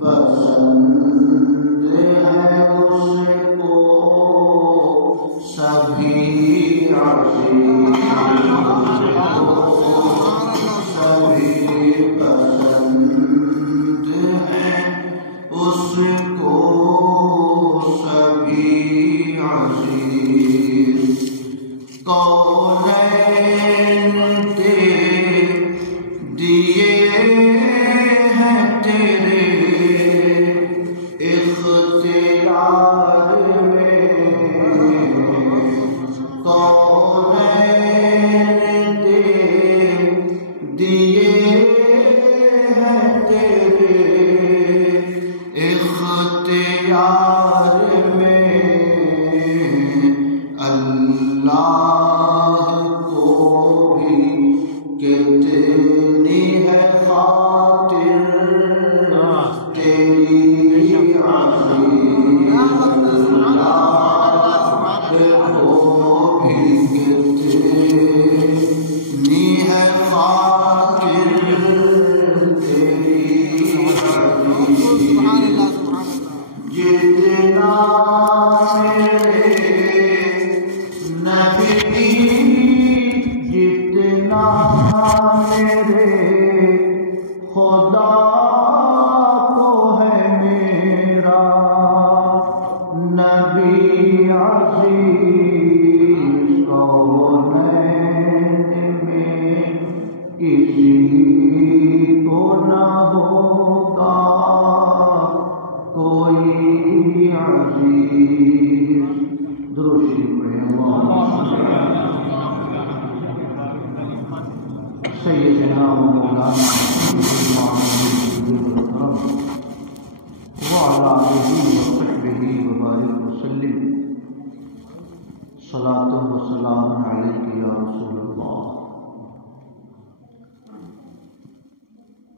پسند ہے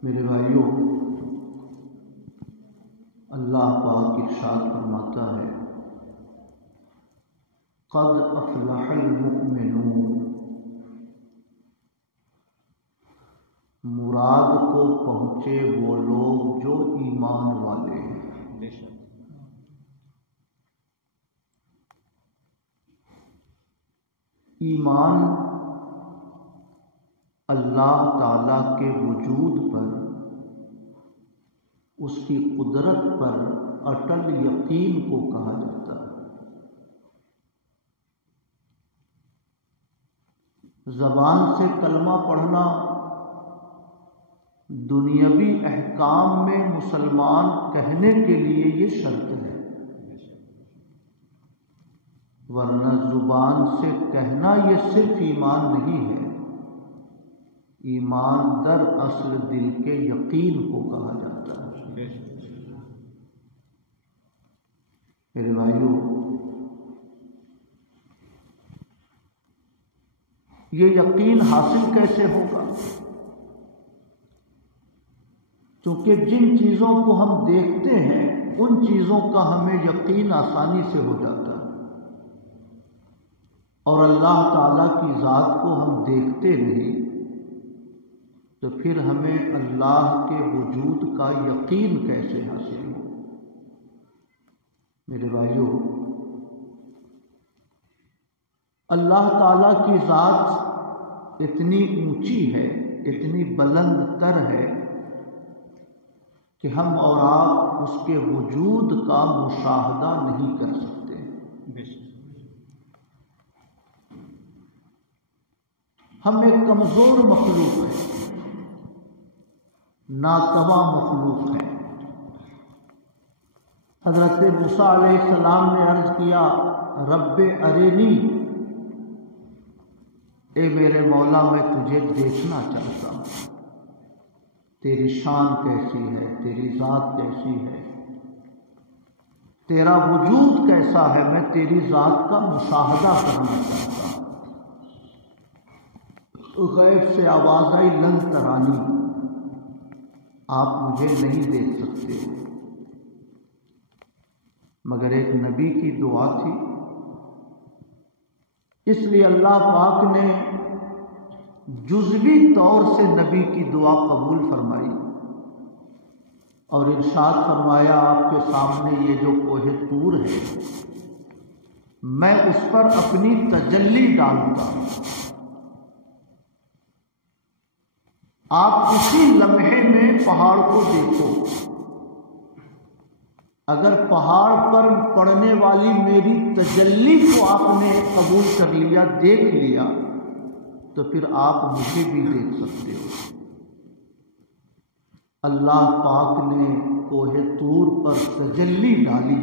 میرے بھائیوں، اللہ پاک ارشاد فرماتا ہے قد افلح المؤمنون، مراد کو پہنچے وہ لوگ جو ایمان والے ہیں۔ ایمان اللہ تعالیٰ کے وجود پر، اس کی قدرت پر اٹل یقین کو کہا جاتا ہے۔ زبان سے کلمہ پڑھنا دنیاوی احکام میں مسلمان کہنے کے لیے یہ شرط ہے، ورنہ زبان سے کہنا یہ صرف ایمان نہیں ہے۔ ایمان در اصل دل کے یقین کو کہا جاتا ہے۔ میرے بھائیوں، یہ یقین حاصل کیسے ہوگا؟ کیونکہ جن چیزوں کو ہم دیکھتے ہیں ان چیزوں کا ہمیں یقین آسانی سے ہو جاتا ہے، اور اللہ تعالیٰ کی ذات کو ہم دیکھتے نہیں، تو پھر ہمیں اللہ کے وجود کا یقین کیسے حاصل ہو؟ میرے بھائیوں، اللہ تعالیٰ کی ذات اتنی اونچی ہے، اتنی بلند تر ہے کہ ہم اور آپ اس کے وجود کا مشاہدہ نہیں کر سکتے۔ ہم ایک کمزور مخلوق ہیں، ناتواں مخلوق ہیں۔ حضرت موسیٰ علیہ السلام نے عرض کیا رب ارینی، اے میرے مولا میں تجھے دیکھنا چاہتا ہوں، تیری شان کیسی ہے، تیری ذات کیسی ہے، تیرا وجود کیسا ہے، میں تیری ذات کا مشاہدہ کرنا چاہتا ہوں۔ غیب سے آواز آئی لن ترانی، آپ مجھے نہیں دیکھ سکتے، مگر ایک نبی کی دعا تھی، اس لیے اللہ پاک نے جزوی طور سے نبی کی دعا قبول فرمائی اور ارشاد فرمایا آپ کے سامنے یہ جو کوہ طور ہے میں اس پر اپنی تجلی ڈالوں گا، آپ اسی لمحے میں پہاڑ کو دیکھو، اگر پہاڑ پر پڑنے والی میری تجلی کو آپ نے قبول کر لیا، دیکھ لیا، تو پھر آپ مجھے بھی دیکھ سکتے ہو۔ اللہ پاک نے کوہ طور پر تجلی ڈالی،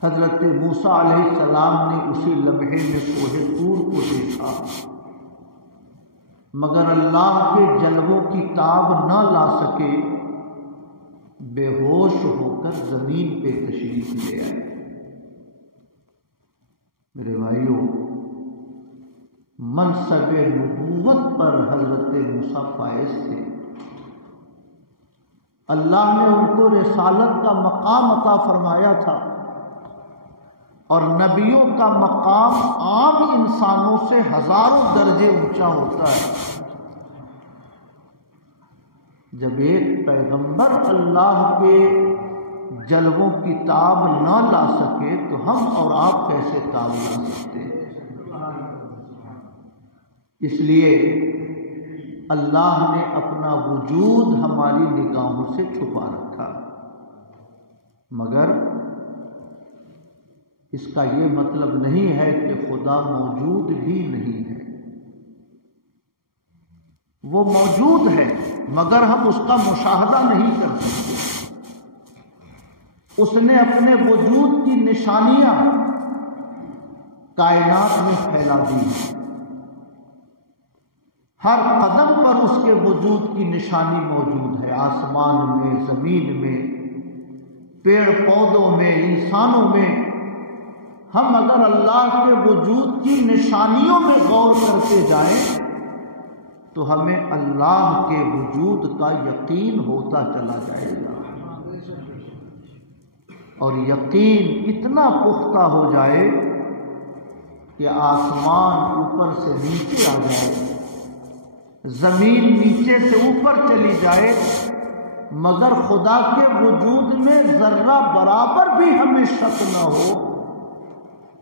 حضرت موسیٰ علیہ السلام نے اسی لمحے میں کوہ طور کو دیکھا، مگر اللہ کے جلووں کی تاب نہ لا سکے، بے ہوش ہو کر زمین پہ تشریف لے آئے۔ میرے بھائیوں، منصب نبوت پر حضرت موسیٰ فائز تھے، اللہ نے ان کو رسالت کا مقام عطا فرمایا تھا، اور نبیوں کا مقام عام انسانوں سے ہزاروں درجے اونچا ہوتا ہے۔ جب ایک پیغمبر اللہ کے جلووں کی تاب نہ لا سکے تو ہم اور آپ کیسے تاب لا سکتے ہیں؟ اس لیے اللہ نے اپنا وجود ہماری نگاہوں سے چھپا رکھا، مگر اس کا یہ مطلب نہیں ہے کہ خدا موجود بھی نہیں ہے۔ وہ موجود ہے مگر ہم اس کا مشاہدہ نہیں کر سکتے۔ اس نے اپنے وجود کی نشانیاں کائنات میں پھیلا دی ہیں، ہر قدم پر اس کے وجود کی نشانی موجود ہے، آسمان میں، زمین میں، پیڑ پودوں میں، انسانوں میں۔ ہم اگر اللہ کے وجود کی نشانیوں میں غور کرتے جائیں تو ہمیں اللہ کے وجود کا یقین ہوتا چلا جائے گا، اور یقین اتنا پختہ ہو جائے کہ آسمان اوپر سے نیچے آ جائے، زمین نیچے سے اوپر چلی جائے، مگر خدا کے وجود میں ذرہ برابر بھی ہمیں شک نہ ہو،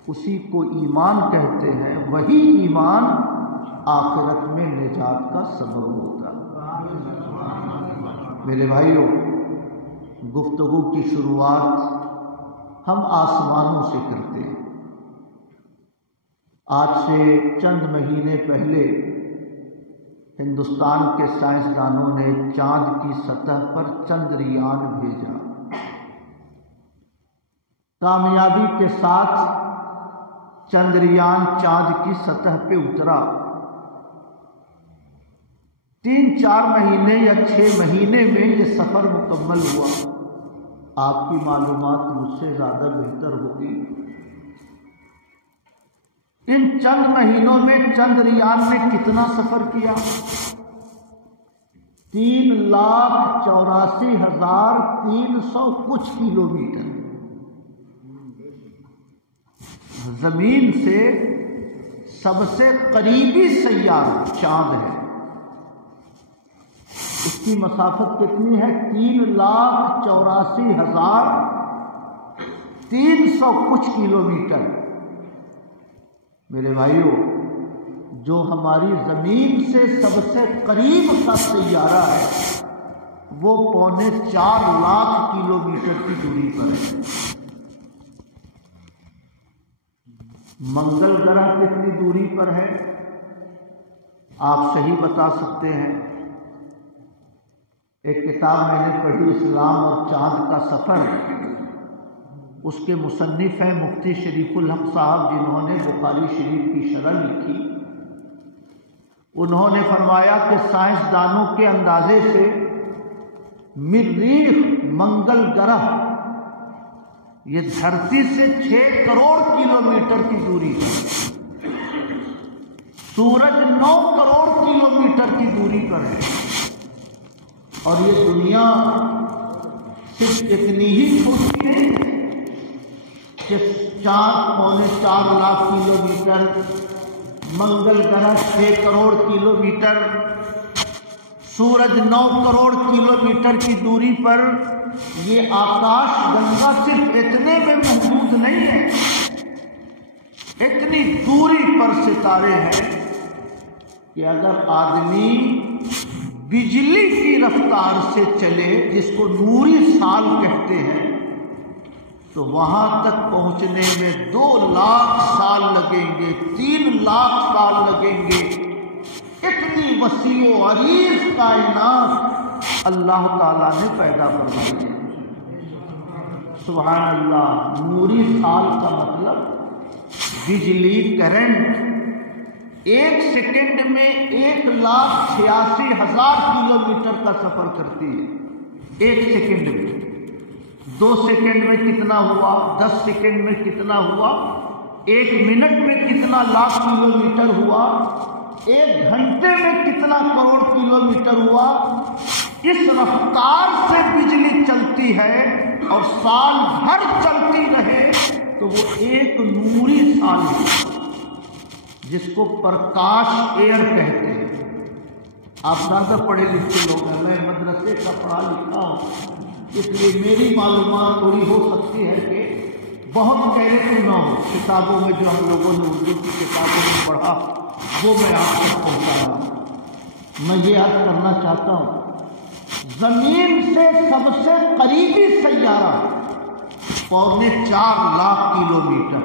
اسی کو ایمان کہتے ہیں۔ وہی ایمان آخرت میں نجات کا سبب ہوتا ہے۔ میرے بھائیوں، گفتگو کی شروعات ہم آسمانوں سے کرتے ہیں۔ آج سے چند مہینے پہلے ہندوستان کے سائنسدانوں نے چاند کی سطح پر چندریان بھیجا۔ کامیابی کے ساتھ چندریان چاند کی سطح پہ اترا۔ 3-4 مہینے یا 6 مہینے میں یہ سفر مکمل ہوا۔ آپ کی معلومات مجھ سے زیادہ بہتر ہوگی۔ ان چند مہینوں میں چندریان نے کتنا سفر کیا؟ 3,84,300 کچھ کلومیٹر۔ زمین سے سب سے قریبی سیارہ چاند ہے، اس کی مسافت کتنی ہے؟ 3,84,300 کچھ کلومیٹر۔ میرے بھائیوں، جو ہماری زمین سے سب سے قریب کا سیارہ ہے وہ 4.25 لاکھ کلومیٹر کی دوری پر ہے۔ منگل گرہ کتنی دوری پر ہے؟ آپ صحیح بتا سکتے ہیں؟ ایک کتاب میں نے پڑھی، اسلام اور چاند کا سفر، اس کے مصنف ہیں مفتی شریف الحق صاحب، جنہوں نے بخاری شریف کی شرح لکھی۔ انہوں نے فرمایا کہ سائنسدانوں کے اندازے سے مریخ منگل گرہ یہ دھرتی سے 6 کروڑ کلومیٹر کی دوری پر، سورج 9 کروڑ کلومیٹر کی دوری پر ہے، اور یہ دنیا صرف اتنی ہی چھوٹی ہے کہ 4.25 لاکھ کلومیٹر، منگل گرہ 6 کروڑ کلومیٹر، سورج 9 کروڑ کلومیٹر کی دوری پر۔ یہ آکاش گنگا صرف اتنے میں محدود نہیں ہے، اتنی دوری پر ستارے ہیں کہ اگر آدمی بجلی کی رفتار سے چلے، جس کو نوری سال کہتے ہیں، تو وہاں تک پہنچنے میں 2 لاکھ سال لگیں گے، 3 لاکھ سال لگیں گے۔ اتنی وسیع و عریض کائنات اللہ تعالیٰ نے پیدا فرمائی ہے۔ سبحان اللہ۔ نوری سال کا مطلب بجلی کرنٹ 1 سیکنڈ میں 1,86,000 کلومیٹر کا سفر کرتی ہے، 1 سیکنڈ میں۔ 2 سیکنڈ میں کتنا ہوا؟ 10 سیکنڈ میں کتنا ہوا؟ 1 منٹ میں کتنا لاکھ کلومیٹر ہوا؟ 1 گھنٹے میں کتنا کروڑ کلومیٹر ہوا؟ اس رفتار سے بجلی چلتی ہے اور سال بھر چلتی رہے تو وہ ایک نوری سال ہے جس کو پرکاش ایئر کہتے ہیں۔ آپ زیادہ پڑھے لکھے لوگ ہیں، میں مدرسے کا پڑھا لکھا ہوں، اس لیے میری معلومات تھوڑی ہو سکتی ہے کہ بہت گہرے تو نہ ہو۔ کتابوں میں جو ہم لوگوں نے اردو کی کتابوں میں پڑھا وہ میں آپ تک پہنچا رہا ہوں۔ میں یہ عرض کرنا چاہتا ہوں، زمین سے سب سے قریبی سیارہ 4.25 لاکھ کلومیٹر،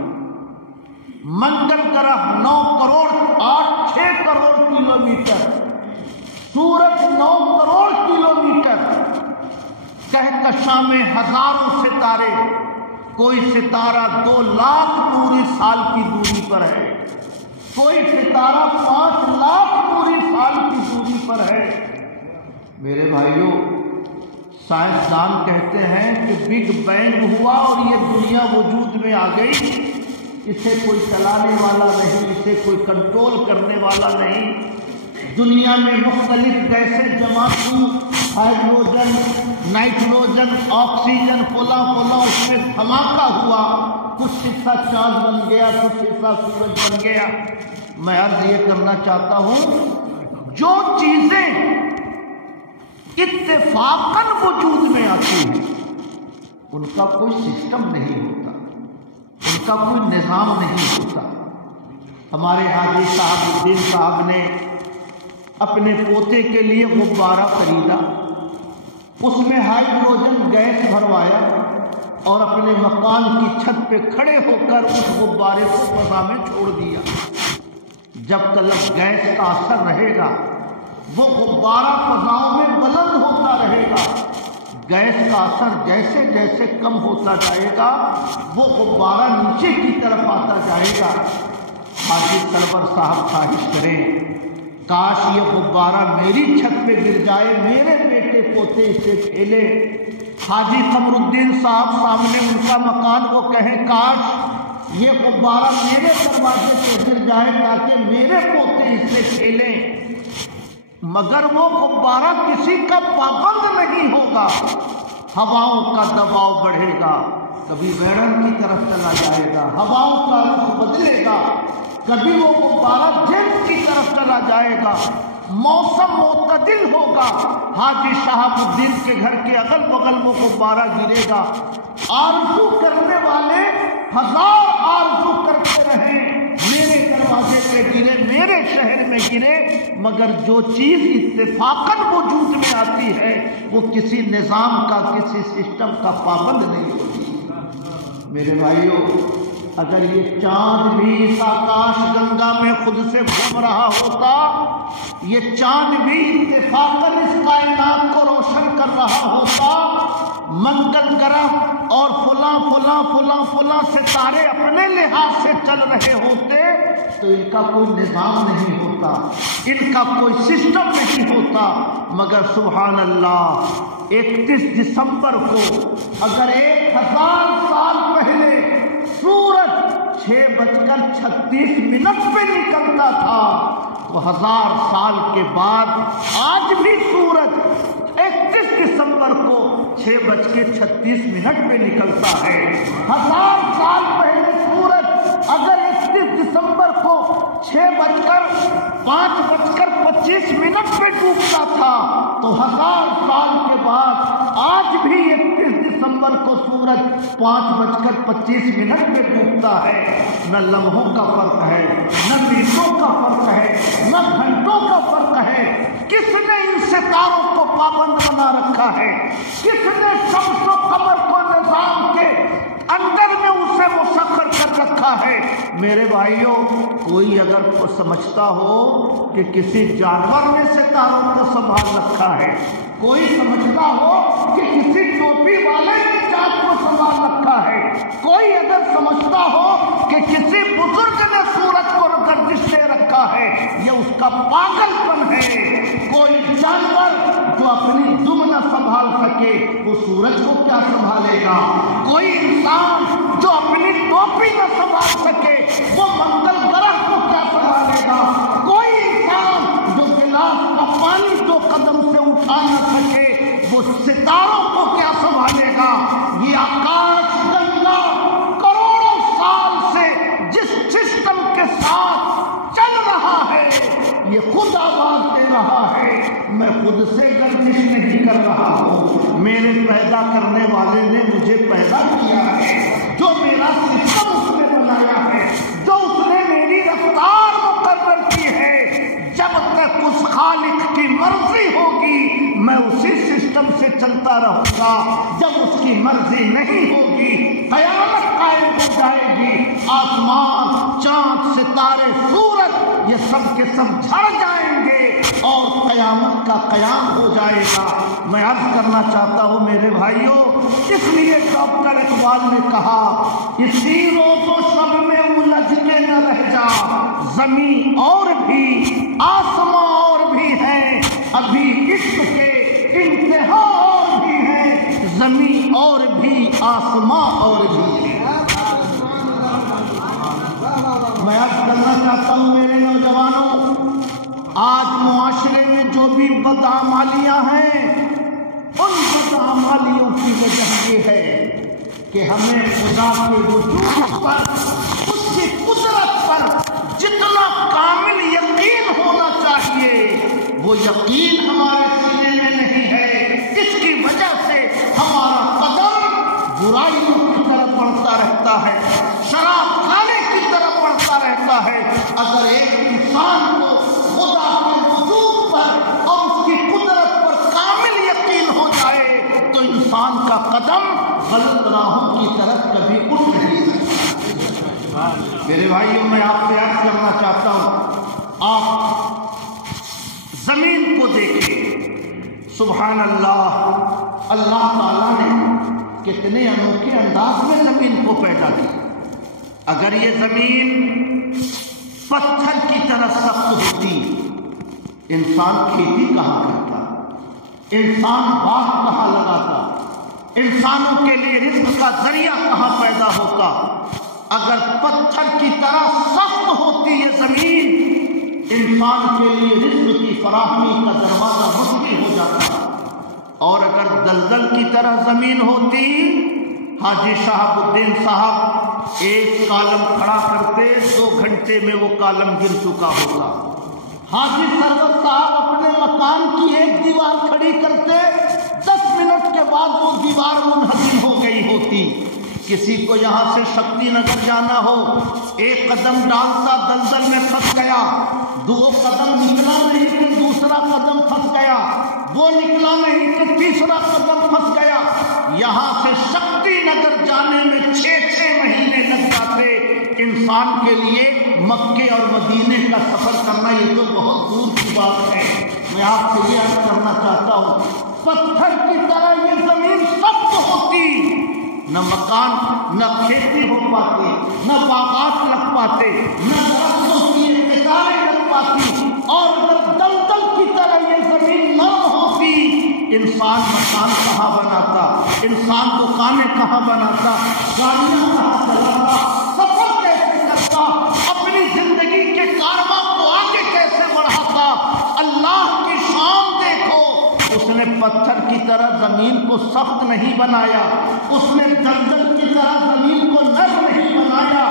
منگل گرہ 9 کروڑ 6 کروڑ کلومیٹر، سورج 9 کروڑ کلومیٹر، کہکشاں میں ہزاروں ستارے، کوئی ستارہ 2 لاکھ نوری سال کی دوری پر ہے، کوئی ستارہ 5 لاکھ نوری سال کی دوری پر ہے۔ میرے بھائیوں، سائنسدان کہتے ہیں کہ بگ بینگ ہوا اور یہ دنیا وجود میں آ گئی، اسے کوئی چلانے والا نہیں، اسے کوئی کنٹرول کرنے والا نہیں۔ دنیا میں مختلف گیسیں جمع ہوئی، ہائیڈروجن، نائٹروجن، آکسیجن، فلاں اس میں دھماکہ ہوا، کچھ حصہ چاند بن گیا، کچھ حصہ سورج بن گیا۔ میں عرض یہ کرنا چاہتا ہوں، جو چیزیں اتفاقاً وجود میں آتی ہیں ان کا کوئی سسٹم نہیں ہوتا، ان کا کوئی نظام نہیں ہوتا۔ ہمارے حاجی صاحب الدین صاحب نے اپنے پوتے کے لیے غبارہ خریدا، اس میں ہائیڈروجن گیس بھروایا اور اپنے مکان کی چھت پہ کھڑے ہو کر اس غبارے کو فضا میں چھوڑ دیا۔ جب تک گیس کا اثر رہے گا وہ غبارہ فضاؤں میں بلند ہوتا رہے گا، گیس کا اثر جیسے جیسے کم ہوتا جائے گا وہ غبارہ نیچے کی طرف آتا جائے گا۔ حاجی سرور صاحب خواہش کریں، کاش یہ غبارہ میری چھت پہ گر جائے، میرے بیٹے پوتے اسے کھیلے۔ حاجی قمر الدین صاحب سامنے ان کا مکان، وہ کہیں کاش یہ غبارہ میرے دروازے پہ گر جائے تاکہ میرے پوتے اس سے کھیلیں، مگر وہ غبارہ کسی کا پابند نہیں ہوگا، ہواؤں کا دباؤ بڑھے گا، کبھی ویرن کی طرف چلا جائے گا، ہواؤں کا رخ بدلے گا، کبھی وہ غبارہ جنس کی طرف چلا جائے گا، موسم معتدل ہوگا، حاجی شہاب الدین کے گھر کے اگل بغل وہ غبارہ گرے گا۔ آرزو کرنے والے ہزار آرزو کرتے رہیں، میرے دروازے پہ گرے، میرے شہر میں گرے، مگر جو چیز اتفاقاً وجود میں آتی ہے وہ کسی نظام کا، کسی سسٹم کا پابند نہیں ہوتی۔ میرے بھائیوں، اگر یہ چاند بھی اس آکاش گنگا میں خود سے گھوم رہا ہوتا، یہ چاند بھی اتفاقاً اس کائنات کو روشن کر رہا ہوتا، منگل گرہ اور فلاں ستارے اپنے لحاظ سے چل رہے ہوتے تو ان کا کوئی نظام نہیں ہوتا، ان کا کوئی سسٹم نہیں ہوتا، مگر سبحان اللہ 31 دسمبر کو اگر 1000 سال پہلے سورج 6:36 پہ نکلتا تھا تو 1000 سال کے بعد آج بھی سورج 31 دسمبر کو 6:36 پہ نکلتا ہے۔ 1000 سال پہلے سورج اگر 31 دسمبر کو 5:25 پہ ڈوبتا تھا تو 1000 سال کے بعد آج بھی 31 دسمبر کو سورج 5:25 پہ ڈوبتا ہے۔ نہ لمحوں کا فرق ہے، نہ منٹوں کا فرق ہے، نہ گھنٹوں کا فرق ہے۔ کس نے ان ستاروں کو پابند بنا رکھا ہے؟ کس نے شمس و قمر کو نظام کے اندر میں اسے مسخر کر رکھا ہے؟ میرے بھائیوں، کوئی اگر سمجھتا ہو کہ کسی جانور نے ستاروں کو سنبھال رکھا ہے، کوئی سمجھتا ہو کہ کسی ٹوپی والے نے چاند کو سنبھال رکھا ہے، کوئی اگر سمجھتا ہو کہ کسی بزرگ نے سورج کو گردش دے رکھا ہے، یہ اس کا پاگل پن ہے۔ کوئی جانور جو اپنی دم نہ سنبھال سکے وہ سورج کو کیا سنبھالے گا؟ کوئی انسان جو اپنی ٹوپی نہ سنبھال سکے وہ منگل گرہ کو کیا سنبھالے گا؟ کوئی انسان جو گلاس کا پانی 2 قدم سے اٹھا نہ سکے وہ ستاروں کو کیا سنبھالے گا؟ یہ آکاش گنگا کروڑوں سال سے جس سسٹم کے ساتھ چل رہا ہے یہ خود آواز دے رہا ہے، میں خود سے گردش نہیں کر رہا ہوں، میرے پیدا کرنے والے نے مجھے پیدا کیا ہے، جو میرا سسٹم اس نے بنایا ہے، جو اس نے میری رفتار مقرر کی ہے، جب تک اس خالق کی مرضی ہوگی میں اسی سسٹم سے چلتا رہوں گا، جب اس کی مرضی نہیں ہوگی قیامت قائم ہو جائے گی، آسمان، چاند، ستارے، سورج یہ سب کے سب جھڑ جائیں گے اور قیامت کا قیام ہو جائے گا۔ میں عرض کرنا چاہتا ہوں میرے بھائیوں، اس لیے ڈاکٹر اقبال نے کہا اسی روز و شب میں الجھ کے نہ رہ جا، زمین اور بھی آسماں اور بھی ہے، ابھی عشق کے انتہا اور بھی ہے، زمین اور بھی آسماں اور بھی ہے۔ میں عرض کرنا چاہتا ہوں میرے نوجوانوں، آج معاشرے میں جو بھی بدعمالیاں ہیں ان بدعمالیوں کی وجہ یہ ہے کہ ہمیں خدا کے وجود پر، اس کی قدرت پر جتنا کامل یقین ہونا چاہیے وہ یقین ہمارے سینے میں نہیں ہے، اس کی وجہ سے ہمارا قدم برائیوں کی طرف بڑھتا رہتا ہے، شراب کھانے کی طرف بڑھتا رہتا ہے۔ اگر ایک انسان کو خدا کے وجود پر اور اس کی قدرت پر کامل یقین ہو جائے تو انسان کا قدم غلط راہوں کی طرف کبھی اٹھ نہیں سکتا۔ میرے بھائیوں، میں آپ سے عرض کرنا چاہتا ہوں، آپ زمین کو دیکھیں، سبحان اللہ، اللہ تعالیٰ نے کتنے انوکھے انداز میں زمین کو پیدا کیا۔ اگر یہ زمین پتھر کی طرح سخت ہوتی انسان کھیتی کہاں کرتا، انسان باغ کہاں لگاتا، انسانوں کے لیے رزق کا ذریعہ کہاں پیدا ہوتا؟ اگر پتھر کی طرح سخت ہوتی یہ زمین انسان کے لیے رزق کی فراہمی کا دروازہ مشکل ہو جاتا، اور اگر دلدل کی طرح زمین ہوتی حاجی شہاب الدین صاحب ایک کالم کھڑا کرتے 2 گھنٹے میں وہ کالم گر چکا ہوتا، حاجی سرور صاحب اپنے مکان کی ایک دیوار کھڑی کرتے 10 منٹ کے بعد وہ دیوار منہدم ہو گئی ہوتی۔ کسی کو یہاں سے شکتی نگر جانا ہو، ایک قدم ڈالتا دلدل میں پھنس گیا، 2 قدم نکلا نہیں کہ دوسرا قدم پھنس گیا، وہ نکلا نہیں کہ تیسرا قدم پھنس گیا۔ یہاں سے شکتی نگر جانے میں 6 مہینے لگ جاتے۔ انسان کے لیے مکے اور مدینے کا سفر کرنا یہ تو بہت دور کی بات ہے۔ میں آپ سے یہ عرض کرنا چاہتا ہوں، پتھر کی طرح یہ زمین سخت ہوتی، نہ مکان، نہ کھیتی ہو پاتی، نہ باغات لگ پاتے، نہ درختوں کی قطاریں لگ پاتی، اور اگر دلدل کی طرح یہ زمین نرم ہوتی انسان مکان کہاں بناتا، انسان دکانیں کہاں بناتا، گاڑیاں کہاں چلاتا، سفر کیسے کرتا، اپنی زندگی کے کارواں کو آگے کیسے بڑھاتا۔ اللہ کی شان دیکھو، اس نے پتھر کی طرح زمین کو سخت نہیں بنایا، اس نے دلدل کی طرح زمین کو نرم نہیں بنایا۔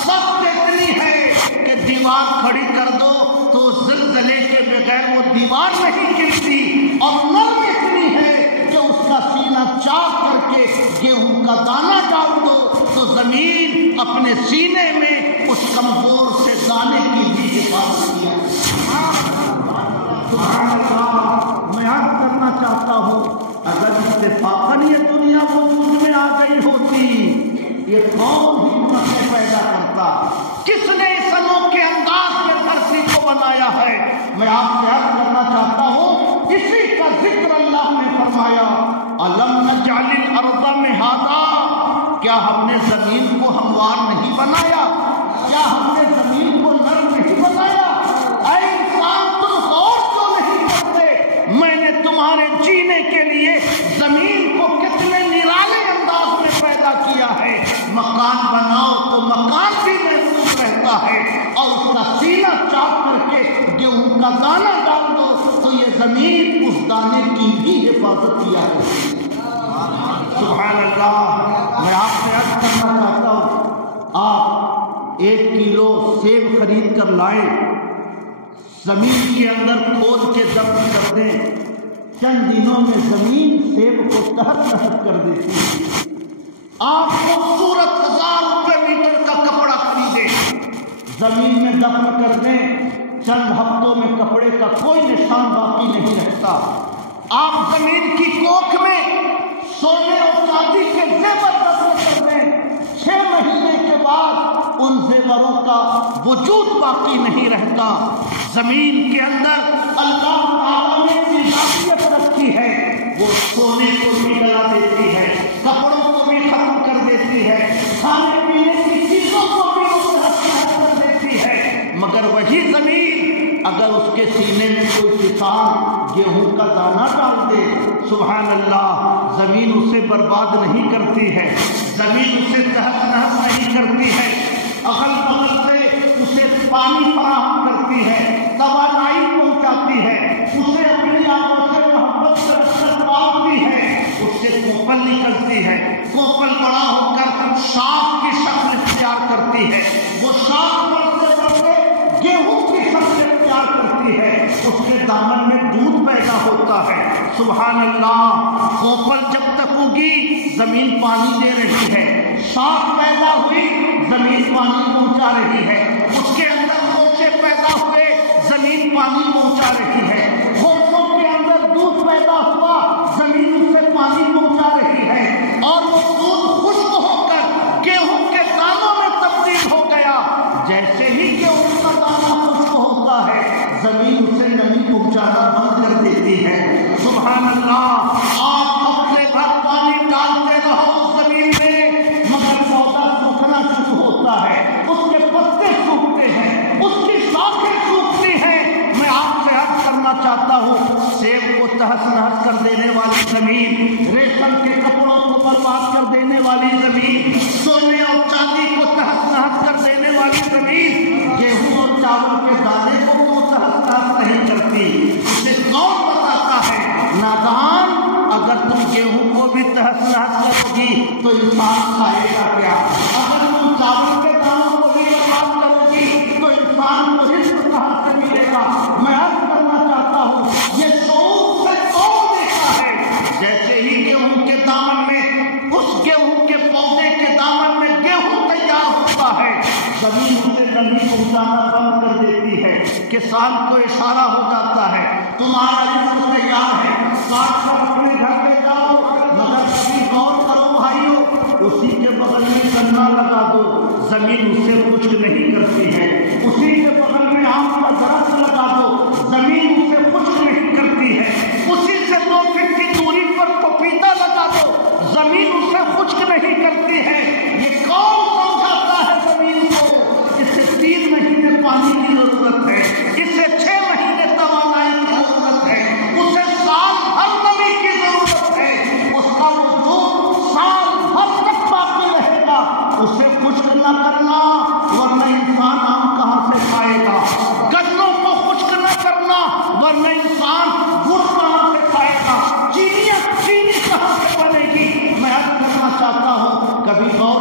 سخت اتنی ہے کہ دیوار کھڑی کر دو تو زلزلے کے بغیر وہ دیوار نہیں گرتی، اور نرم اتنی ہے کہ اس کا سینہ چاک کر کے گیہوں کا دانہ ڈال دو تو زمین اپنے سینے میں اس کمزور سے دانے کی بھی حفاظت کیا۔ سبحان اللہ، میں عرض کرنا چاہتا ہوں، اگر اتفاقاً یہ دنیا وجود میں آ گئی ہوتی یہ کون حکمتیں پیدا کرتا، کس نے اس انوکھے انداز میں دھرتی کو بنایا ہے؟ میں آپ سے عرض کرنا چاہتا ہوں، اسی کا ذکر اللہ نے فرمایا، أَلَمْ نَجْعَلِ الْأَرْضَ مِهَادًا، کیا ہم نے زمین کو ہموار نہیں بنایا؟ کیا ہم نے زمین کو نرم نہیں بنایا؟ اے انسان، تم غور کیوں نہیں کرتے؟ میں نے تمہارے جینے کے لیے زمین کو کتنے نرالے انداز میں پیدا کیا ہے۔ مکان بناؤ تو مکان بھی محفوظ رہتا ہے، اور اس کا سینہ چاک کر کے گیہوں کا دانہ ڈال دو تو یہ زمین اس دانے کی بھی حفاظت حفاظت کیا کرتی ہے۔ سبحان اللہ۔ میں آپ سے عرض کرنا چاہتا ہوں، آپ 1 کلو سیب خرید کر لائیں، زمین کے اندر کھود کے دفن کر دیں، چند دنوں میں زمین سیب کو تہس نہس کر دیتی ہے۔ آپ خوبصورت 1000 روپے میٹر کا کپڑا خریدیں، زمین میں دفن کر دیں، چند ہفتوں میں کپڑے کا کوئی نشان باقی نہیں رہتا۔ آپ زمین کی کوکھ میں سونے اور چاندی کے زیور دفن کر دیں، 6 مہینے کے بعد ان زیوروں کا وجود باقی نہیں رہتا۔ زمین کے اندر اللہ تعالیٰ نے صلاحیت رکھی ہے، وہ سونے کو بھی گلا دیتی ہے، کپڑوں کو بھی ختم کر دیتی ہے، کھانے پینے کی چیزوں کو بھی کر دیتی ہے، مگر وہی زمین اگر اس کے سینے میں کوئی کسان گیہوں کا دانہ ڈال دے، سبحان اللہ، زمین اسے برباد نہیں کرتی ہے، زمین اسے تہس نہس نہیں کرتی ہے، اغل بغل سے اسے پانی فراہم کرتی ہے، توانائی پہنچاتی ہے، اسے اپنی آنکھوں سے محبت سے رکھ پالتی ہے، اس سے کوپل نکلتی ہے، کوپل بڑا ہو کر شاخ کی شکل اختیار کرتی ہے، وہ شاخ بڑھتے بڑھتے گیہوں کی شکل اختیار کرتی ہے، اس کے دامن میں دودھ پیدا ہوتا ہے۔ سبحان اللہ۔ کوپل جب تک ہوگی زمین پانی دے رہی ہے، شاخ پیدا ہوئی زمین پانی پہنچا رہی ہے، اس کے اندر موچے پیدا ہوئے زمین پانی پہنچا رہی ہے، ہوٹوں کے اندر دودھ پیدا ہوا زمین اسے پانی پہنچا رہی ہے، اور وہ دودھ خشک ہو کر گیہوں کے دانوں میں تبدیل ہو گیا۔ جیسے ہی گیہوں کا دانہ خشک ہوتا ہے زمین اسے نمی پہنچانا بند کر دیتی ہے۔ سبحان اللہ۔ آپ ہفتے بھر پانی ڈالتے رہو اس زمین میں، مگر پودا سوکھنا شروع ہوتا ہے، اس کے پتے سوکھتے ہیں، اس کی شاخیں سوکھتی ہیں۔ میں آپ سے عرض کرنا چاہتا ہوں، سیب کو تہس نہس کر دینے والی زمین، ریشم کے کپڑوں کو برباد کر دینے والی زمین، سونے اور چاندی کو تہس نہس کر دینے والی زمین، گیہوں اور چاول کے دانے کو تہس نہس نہیں کرتی۔ اسے کون بتاتا ہے؟ نادان۔ اگر تم گیہوں کو بھی تہس نہس کرو گی تو انسان کھائے گا کیا؟ اگر تم چاول کے دانوں کو بھی برباد کرو گی تو انسان کو رزق کہاں سے ملے گا؟ میں عرض کرنا چاہتا ہوں، یہ شعور سے کون دیتا ہے؟ جیسے ہی گیہوں کے دامن میں، اس گیہوں کے پودے کے دامن میں گیہوں تیار ہوتا ہے، زمین اسے نمی پہنچانا بند کر دیتی ہے، کسان کو اشارہ ہو جاتا ہے، تمہارا رزق تیار ہے، کاٹ کر اپنے گھر لے جاؤ، مگر کبھی غور کرو بھائیو، اسی کے بغل میں گنا لگا دو، زمین اس سے خشک نہیں کرتی ہے، اسی کے بغل میں آم کا درخت لگا دو، زمین اس سے خشک نہیں کرتی ہے، اسی سے 2 فٹ کی دوری پر پپیتا لگا دو، زمین اس سے خشک نہیں کرتی ہے۔ یہ کون سمجھاتا ہے زمین کو؟ اس سے 3 مہینے پانی کی ضرورت ہے، اس سے 6 مہینے توانائی کی ضرورت ہے، اسے سال بھر نمی کی ضرورت ہے، اس کا وجود سال بھر تک باقی رہے گا، اسے خشک نہ کرنا ورنہ انسان آم کہاں سے کھائے گا، گنوں کو خشک نہ کرنا ورنہ انسان گڑ کہاں سے کھائے گا، چینی کہاں سے بنے گی۔ میں عرض کرنا چاہتا ہوں، کبھی غور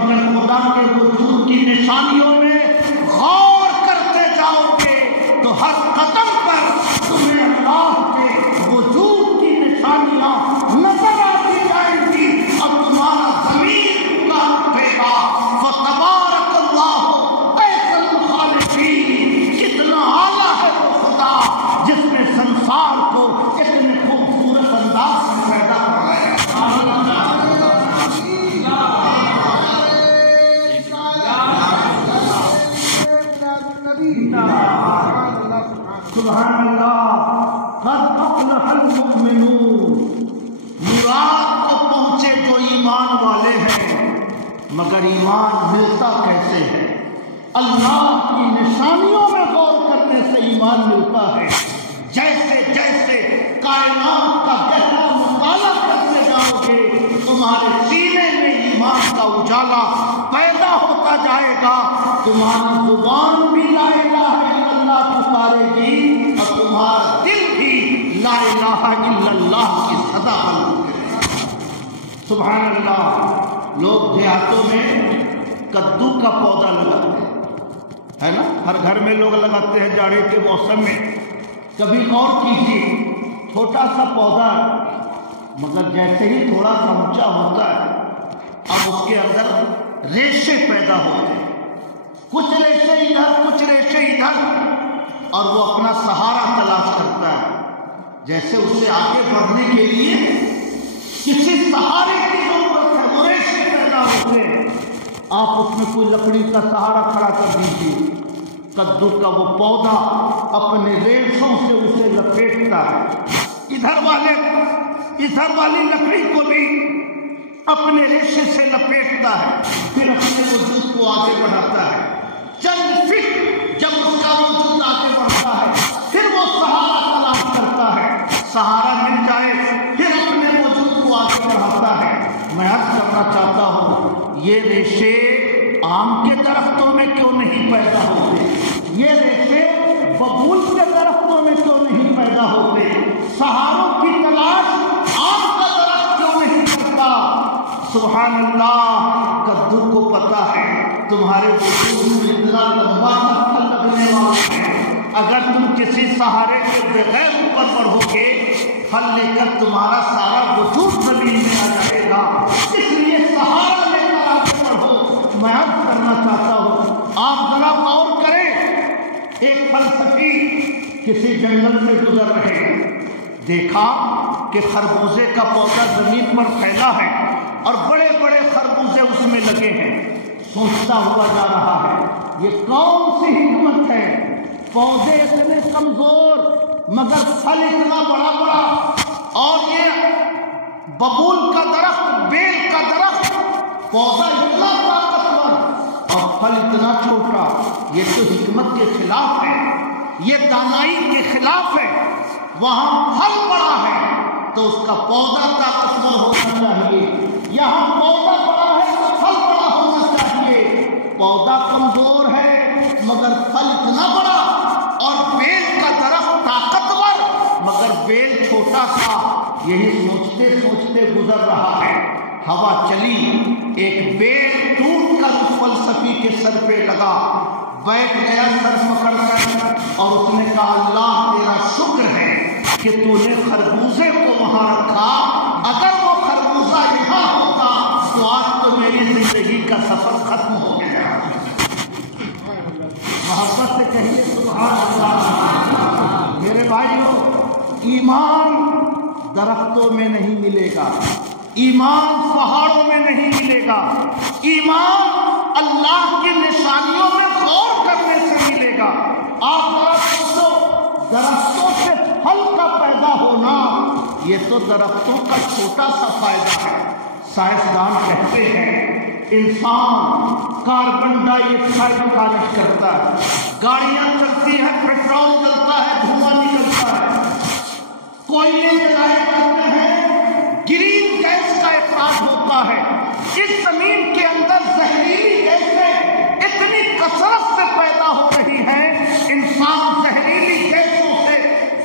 مگر خدا کے وجود کی نشانیوں میں غور کرتے جاؤ گے تو ہر قدم پر تمہیں اللہ کے وجود کی نشانیاں نظر آتی جائیں گی اور تمہارا ضمیر پکار اٹھے گا فتبارک اللہ احسن الخالقین، کتنا اعلیٰ ہے وہ خدا جس نے سنسار کو اتنے خوبصورت انداز میں پیدا کرایا ہے۔ سبحان اللہ، قد افلح المؤمنون، مراد کو پہنچے جو ایمان والے ہیں، مگر ایمان ملتا کیسے ہے؟ اللہ کی نشانیوں میں غور کرنے سے ایمان ملتا ہے۔ جیسے جیسے کائنات کا گہرا مطالعہ کرتے جاؤ گے تمہارے سینے میں ایمان کا اجالا پیدا ہوتا جائے گا، تمہاری زبان بھی لا الہ الا اللہ پکارے گی اور تمہارا دل بھی لا الہ الا اللہ کی صدا بلند کرے گا۔ سبحان اللہ۔ لوگ دیہاتوں میں کدو کا پودا لگاتے ہے نا، ہر گھر میں لوگ لگاتے ہیں جاڑے کے موسم میں۔ کبھی غور کیجیے، چھوٹا سا پودا مگر جیسے ہی تھوڑا سا اونچا ہوتا ہے اب اس کے اندر ریشے پیدا ہوتے ہیں، کچھ ریشے ادھر کچھ ریشے ادھر، اور وہ اپنا سہارا تلاش کرتا ہے۔ جیسے اسے آگے بڑھنے کے لیے کسی سہارے کی ضرورت ہے، وہ ریشے پیدا ہوتے ہیں۔ آپ اس میں کوئی لکڑی کا سہارا کھڑا کر دیجیے، کدو کا وہ پودا اپنے ریشوں سے اسے لپیٹتا ہے، ادھر والی لکڑی کو بھی اپنے ریشے سے لپیٹتا ہے، پھر اپنے وجود کو آگے بڑھاتا ہے۔ چند فٹ جب اس کا وجود آگے بڑھتا ہے پھر وہ سہارا تلاش کرتا ہے، سہارا مل جائے پھر اپنے وجود کو آگے بڑھاتا ہے۔ میں عرض کرنا چاہتا ہوں، یہ ریشے آم کے درختوں میں کیوں نہیں پیدا ہوتے؟ یہ ریشے ببول کے درختوں میں کیوں نہیں پیدا ہوتے؟ سہاروں کی تلاش آم کا درخت کیوں نہیں کرتا؟ سبحان اللہ، کدو کو پتا ہے تمہارے وجود میں اتنا لمبا پھل لگنے والا ہے، اگر تم کسی سہارے کے بغیر اوپر بڑھو گے پھل لے کر تمہارا سارا وجود زمین میں آ جائے گا، اس لیے سہارا لے کر آگے بڑھو۔ میں عرض کرنا چاہتا ہوں، آپ ذرا غور کریں، ایک فلسفی کسی جنگل سے گزر رہے ہیں، دیکھا کہ خربوزے کا پودا زمین پر پھیلا ہے اور بڑے بڑے خربوزے اس میں لگے ہیں، سوچتا ہوا جا رہا ہے یہ کون سی حکمت ہے، پودے اتنے کمزور مگر پھل اتنا بڑا بڑا، اور یہ ببول کا درخت، بیل کا درخت، پودا اتنا طاقتور اور پھل اتنا چھوٹا، یہ تو حکمت کے خلاف ہے، یہ دانائی کے خلاف ہے۔ وہاں پھل بڑا ہے تو اس کا پودا طاقتور ہونا چاہیے، یہاں پودا بڑا ہے تو پھل بڑا ہونا چاہیے۔ پودا کمزور ہے مگر پھل اتنا بڑا، اور بیل کا درخت طاقتور مگر بیل چھوٹا تھا۔ یہی سوچتے سوچتے گزر رہا ہے، ہوا چلی، ایک بیل ٹوٹ کر اس فلسفی کے سر پہ لگا، بیٹھ گیا سر پکڑ کر، اور اس نے کہا اللہ تیرا شکر ہے کہ تو نے خربوزے کو وہاں رکھا، اگر وہ خربوزہ یہاں ہوتا تو آج تو میری زندگی کا سفر ختم ہو گیا۔ محبت سے کہیے سبحان اللہ۔ میرے بھائیوں، ایمان درختوں میں نہیں ملے گا، ایمان پہاڑوں میں نہیں ملے گا، ایمان اللہ کی نشانیوں میں غور کرنے سے ملے گا۔ آپ ذرا سوچو، درختوں سے پھل کا پیدا ہونا یہ تو درختوں کا چھوٹا سا فائدہ ہے۔ سائنسدان کہتے ہیں انسان کاربن ڈائی آکسائڈ خارج کرتا ہے، گاڑیاں چلتی ہیں، پیٹرول جلتا ہے، دھواں نکلتا ہے، کوئلے جلائے جاتے ہیں، گرین گیس کا اخراج ہوتا ہے۔ اس زمین کے اندر زہریلی گیسیں اتنی کثرت سے پیدا ہو رہی ہیں، انسان زہریلی گیسوں سے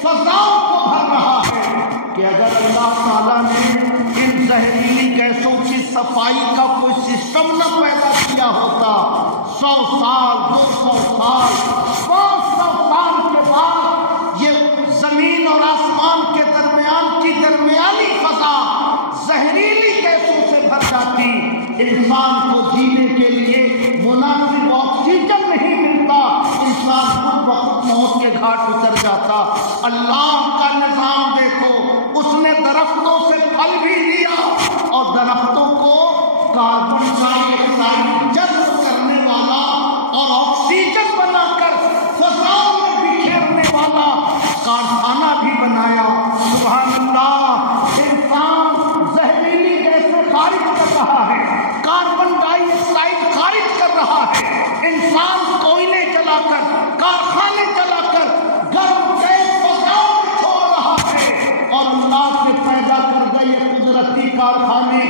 فضاؤں کو بھر رہا ہے کہ اگر اللہ تعالیٰ نے ان زہریلی گیسوں کی صفائی کا کوئی سسٹم نہ پیدا گیا ہوتا 100 سال 200 سال 500 سال کے بعد یہ زمین اور آسمان کے درمیان کی درمیانی فضا زہریلی گیسوں سے بھر جاتی، انسان کو جینے کے لیے مناسب آکسیجن نہیں ملتا، انسان خود بخود موت کے گھاٹ اتر جاتا۔ اللہ کا نظام دیکھو، اس نے درختوں سے پھل بھی دیا اور درختوں کو کاربن ڈائی آکسائڈ جذب کرنے والا اور آکسیجن بنا کر فضاؤں میں بکھیرنے والا کارخانہ بھی بنایا۔ سبحان اللہ، انسان زہریلی گیسیں خارج کر رہا ہے، کاربن ڈائی آکسائڈ خارج کر رہا ہے، انسان کوئلے جلا کر، کارخانے جلا کر گرم گیس فضاؤں میں چھوڑ رہا ہے، اور اللہ کے پیدا کردہ یہ قدرتی کارخانے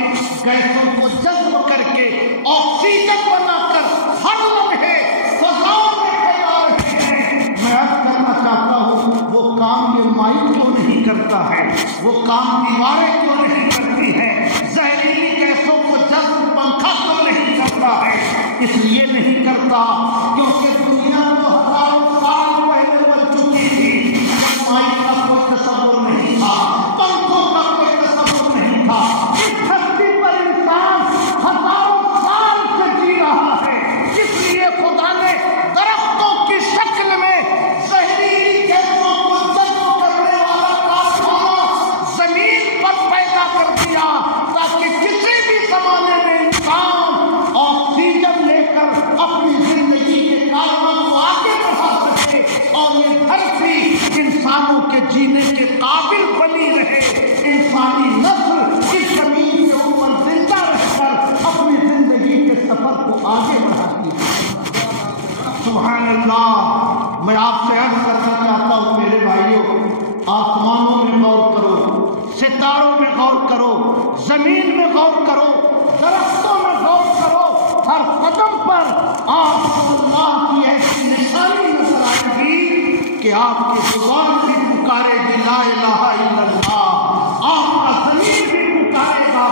گیسوں کو جذب کر کے آکسیجن بنا کر ہر لمحے فضاؤں میں پھیلا رہے ہیں۔ میں عرض کرنا چاہتا ہوں، وہ کام یہ مائی کیوں نہیں کرتا ہے، وہ کام دیواریں کیوں نہیں کرتی ہیں، زہریلی گیسوں کو جذب پنکھا کیوں نہیں کرتا ہے؟ اس لیے نہیں کرتا کیونکہ دنیا تو ہزاروں سال پہلے بن چکی تھی، جب مائی کا کوئی تصور نہیں تھا، پنکھوں کا کوئی تصور نہیں تھا۔ اس دھرتی پر انسان ہزاروں سال سے جی رہا ہے، اس لیے خدا نے درختوں کی شکل میں زہریلی گیسوں کو جذب کرنے والا کارخانہ زمین پر پیدا کر دیا، تاکہ کسی بھی زمانے میں انسان آکسیجن لے کر اپنی زندگی کے کارناموں کو آگے بڑھا سکے اور یہ دھرتی انسانوں کے جینے کے قابل بنی رہے، انسانی نسل اس زمین کے اوپر زندہ رہ کر اپنی زندگی کے سفر کو آگے بڑھاتی ہے۔ سبحان اللہ، میں آپ سے عرض کرنا چاہتا ہوں میرے بھائیوں، آسمانوں میں غور کرو، ستاروں میں غور کرو، زمین میں غور کرو، درختوں میں غور کرو، ہر قدم پر آپ کو اللہ کی ایسی نشانی نظر آئے گی کہ آپ کی زبان بھی پکارے گی لا الہ الا اللہ، آپ کا ضمیر بھی پکارے گا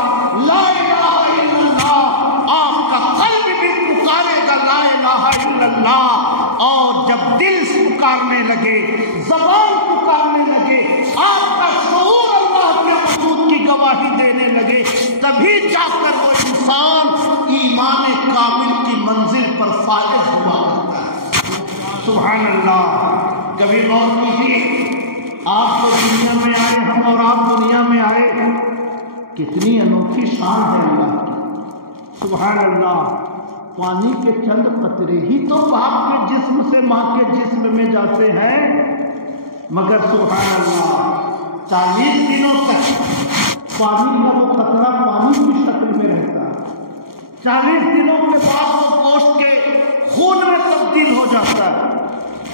لا الہ الا اللہ، آپ کا قلب بھی پکارے گا لا الہ الا اللہ، اور جب دل پکارنے لگے، زبان پکارنے لگے، آپ کا شعور اللہ کے وجود کی گواہی دینے لگے، تبھی جا کر وہ انسان ایمان کامل کی منزل پر فائز ہوا کرتا ہے۔ سبحان اللہ، کبھی غور کیجیے، آپ تو دنیا میں آئے، ہم اور آپ دنیا میں آئے، کتنی انوکھی شان ہے اللہ کی۔ سبحان اللہ، پانی کے چند قطرے ہی تو باپ کے جسم سے ماں کے جسم میں جاتے ہیں، مگر سبحان اللہ 40 دنوں تک پانی کا وہ قطرہ پانی کی شکل میں رہتا ہے، 40 دنوں کے بعد وہ گوشت کے خون میں تبدیل ہو جاتا ہے،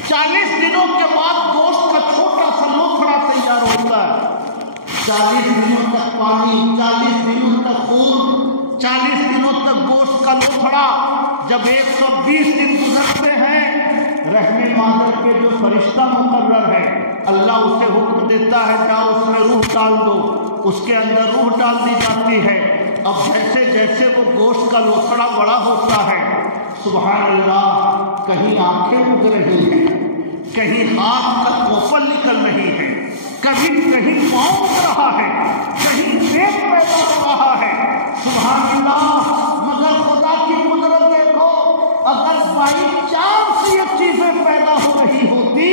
40 دنوں کے بعد گوشت کا چھوٹا سا لوکھڑا تیار ہوتا ہے، 40 دنوں تک پانی، 40 دنوں تک خون، 40 دنوں تک گوشت کا لوکھڑا، جب 120 دن گزرتے ہیں، رحم مادر کے جو فرشتہ مقرر ہے، اللہ اسے حکم دیتا ہے جاؤ اس میں روح ڈال دو، اس کے اندر روح ڈال دی جاتی ہے۔ اب جیسے جیسے وہ گوشت کا لوکھڑا بڑا ہوتا ہے، سبحان اللہ، کہیں آنکھیں اگ رہی ہیں، کہیں ہاتھ کا کوفل نکل رہی ہے، کہیں پاؤں اگ رہا ہے، کہیں پیٹ پیدا ہو رہا ہے، سبحان اللہ۔ مگر خدا کی قدرت دیکھو، اگر بائی چانس یہ چیزیں پیدا ہو رہی ہوتی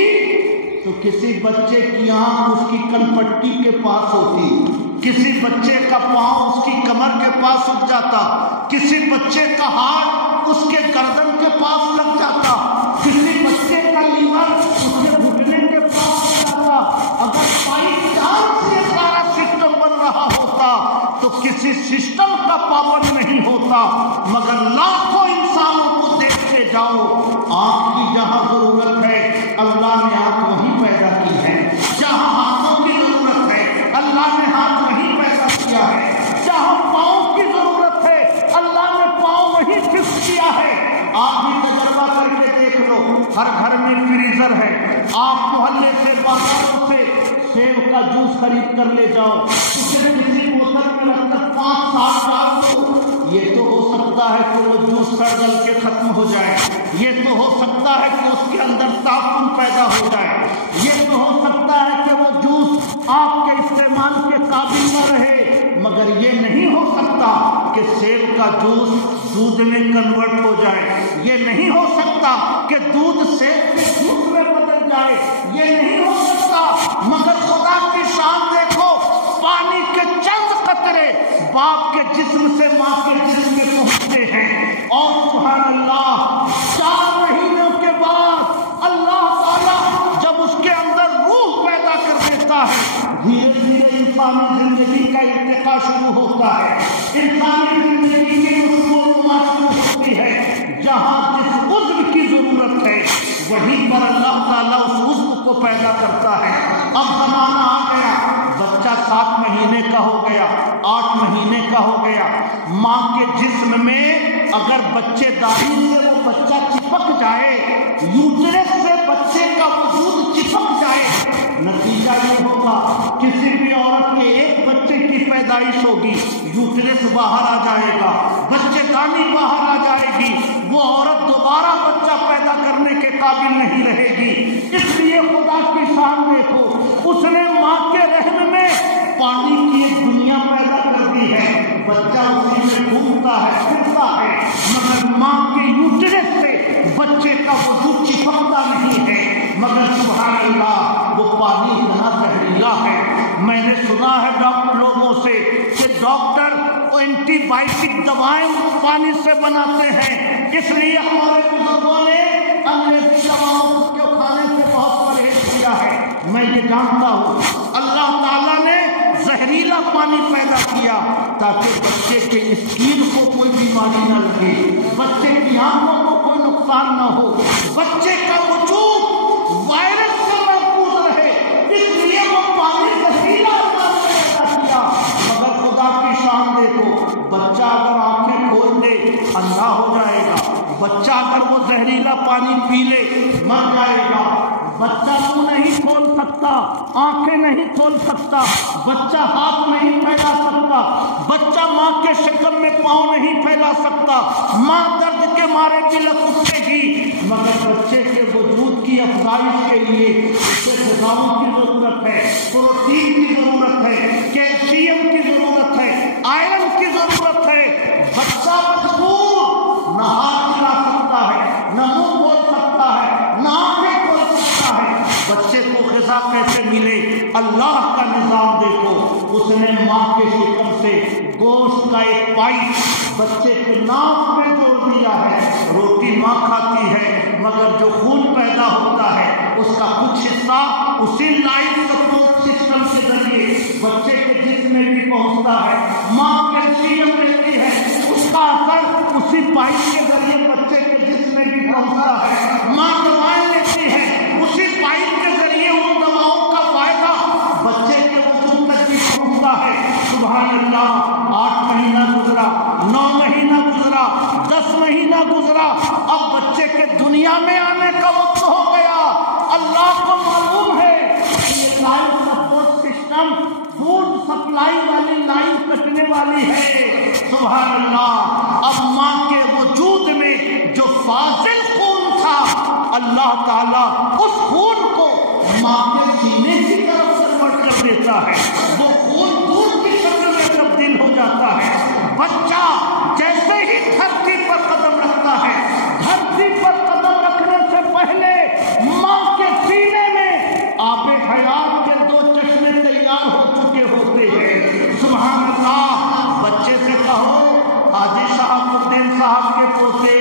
تو کسی بچے کی آنکھ اس کی کلپٹی کے پاس ہوتی، کسی بچے کا پاؤں اس کی کمر کے پاس اگ جاتا، کسی بچے کا ہاتھ اس کے گردن کے پاس لگ جاتا، کسی بچے کا لیور اس کے گھٹنے کے پاس لگ جاتا۔ اگر بائی چانس یہ سارا سسٹم بن رہا ہوتا تو کسی سسٹم کا پابند نہیں ہوتا، مگر لاکھوں انسانوں کو دیکھتے جاؤ، آنکھ کی جہاں ضرورت ہے اللہ نے آنکھ وہیں پیدا کی ہے، جہاں ہاتھوں کی ضرورت ہے اللہ نے ہاتھ وہیں پیدا کیا ہے، جہاں پاؤں کی ضرورت ہے اللہ نے پاؤں وہیں فکس کیا ہے۔ آپ بھی تجربہ کر کے دیکھ لو، ہر گھر میں فریزر ہے، آپ محلے سے بازاروں سے سیب کا جوس خرید کر لے جاؤ، اسے کسی بوتل میں رکھ کر 5 سال ڈال دو، یہ تو ہو سکتا ہے کہ وہ جوس سڑ گل کے ختم ہو جائے، یہ تو ہو سکتا ہے کہ اس کے اندر تعفن پیدا ہو جائے، یہ تو ہو سکتا ہے کہ وہ جوس آپ کے استعمال کے قابل نہ رہے، مگر یہ نہیں ہو سکتا کہ سیب کا جوس دودھ میں کنورٹ ہو جائے، یہ نہیں ہو سکتا کہ دودھ سیب کے جوس میں بدل جائے، یہ نہیں ہو سکتا، مگر خدا کی شان دیکھو، پانی کے چند قطرے باپ کے جسم سے ماں کے جسم میں پہنچتے ہیں، اور سبحان اللہ 4 مہینوں کے بعد اللہ تعالیٰ جب اس کے اندر روح پیدا کر دیتا ہے، دھیرے دھیرے انسانی زندگی کا ارتقا شروع ہوتا ہے، انسانی زندگی کی نشو و نما شروع ہوتی ہے، جہاں جس عضو کی ضرورت ہے وہیں پر اللہ تعالیٰ اس عضو کو پیدا کرتا ہے۔ اب زمانہ آ گیا، بچہ 7 مہینے کا ہو گیا، 8 مہینے کا ہو گیا، ماں کے جسم میں اگر بچے داڑھی سے وہ بچہ چپک جائے، یوٹرس سے بچے کا وجود چپک جائے، نتیجہ یہ ہوگا کسی بھی عورت کے ایک بچے کی پیدائش ہوگی، یوٹرس باہر آ جائے گا، بچے دانی باہر آ جائے گی، وہ عورت دوبارہ بچہ پیدا کرنے کے قابل نہیں رہے گی۔ اس لیے خدا کی شان دیکھو، اس نے ماں کے رحم میں پانی کی ایک دنیا پیدا کر دی ہے، بچہ اسی میں گھومتا ہے پھرتا ہے، مگر ماں کے یوٹرس سے بچے کا وجود چپکتا نہیں ہے، مگر سبحان اللہ وہ پانی اتنا زہریلا ہے۔ میں نے سنا ہے ڈاکٹر لوگوں سے کہ ڈاکٹر اینٹی بائیوٹک دوائیں پانی سے بناتے ہیں، اس لیے ہمارے بزرگوں نے انگریزی دواؤں کو کھانے سے بہت پرہیز کیا ہے۔ میں یہ جانتا ہوں اللہ تعالیٰ نے زہریلا پانی پیدا کیا تاکہ بچے کے اسکین کو کوئی بیماری نہ لگے، بچے کی آنکھوں کو کوئی نقصان نہ ہو، بچے کا وجود وائرس سے محفوظ رہے، اس لیے وہ پانی زہریلا پیدا کیا۔ مگر خدا کی شان دیکھو، بچہ اگر آنکھیں کھول دے اندھا ہو جائے گا، بچہ اگر وہ زہریلا پانی پی لے مر جائے گا، بچہ منہ نہیں کھول سکتا، آنکھیں نہیں کھول سکتا، بچہ ہاتھ نہیں پھیلا سکتا، بچہ ماں کے شکم میں پاؤں نہیں پھیلا سکتا، ماں درد کے مارے بلک اٹھے گی، مگر بچے کے وجود کی افزائش کے لیے اسے غذاؤں کی ضرورت ہے، پروٹین کی ضرورت ہے، کیلشیم کی ضرورت ہے، آئرن کی ضرورت ہے۔ بچہ مجبور نہ ہاتھ چلا سکتا ہے، نہ منہ کھول سکتا ہے، نہ آنکھیں کھول سکتا ہے، بچے کو غذا کیسے ملے؟ اللہ کا نظام دیکھو، اس نے ماں کے شکم سے گوشت کا ایک پائپ بچے کے ناک میں جوڑ دیا ہے، روٹی ماں کھاتی ہے، مگر جو خون پیدا ہوتا ہے اس کا کچھ حصہ اسی لائف سپورٹ سسٹم کے ذریعے بچے کے جسم میں بھی پہنچتا ہے، ماں کیلشیم لیتی ہے، اس کا اثر اسی پائپ کے ذریعے بچے کے جسم میں بھی پہنچتا ہے، ماں دوائیں لیتی ہے، اسی پائپ کے ذریعے ان دواؤں کا فائدہ بچے کے وجود تک بھی پہنچتا ہے۔ سبحان اللہ، 8 مہینہ گزرا، 9 مہینہ گزرا، 10 مہینہ گزرا، اب بچے کے دنیا میں آنے کا وقت ہو گیا۔ اللہ کو معلوم ہے کہ یہ life support system food supply والی لائن کٹنے والی ہے۔ سبحان اللہ، اب ماں کے وجود میں جو فاضل خون تھا، اللہ تعالیٰ اس خون کو ماں کے سینے کی طرف کنورٹ کر دیتا ہے، وہ خون دودھ کی شکل میں تبدیل ہو جاتا ہے۔ بچہ جیسے ہی دھرتی پر قدم رکھتا ہے، دھرتی پر قدم رکھنے سے پہلے ماں کے سینے میں آب حیات کے 2 چشمے تیار ہو چکے ہوتے ہیں۔ سبحان اللہ، بچے سے کہو حاجی شہاب الدین صاحب کے پوتے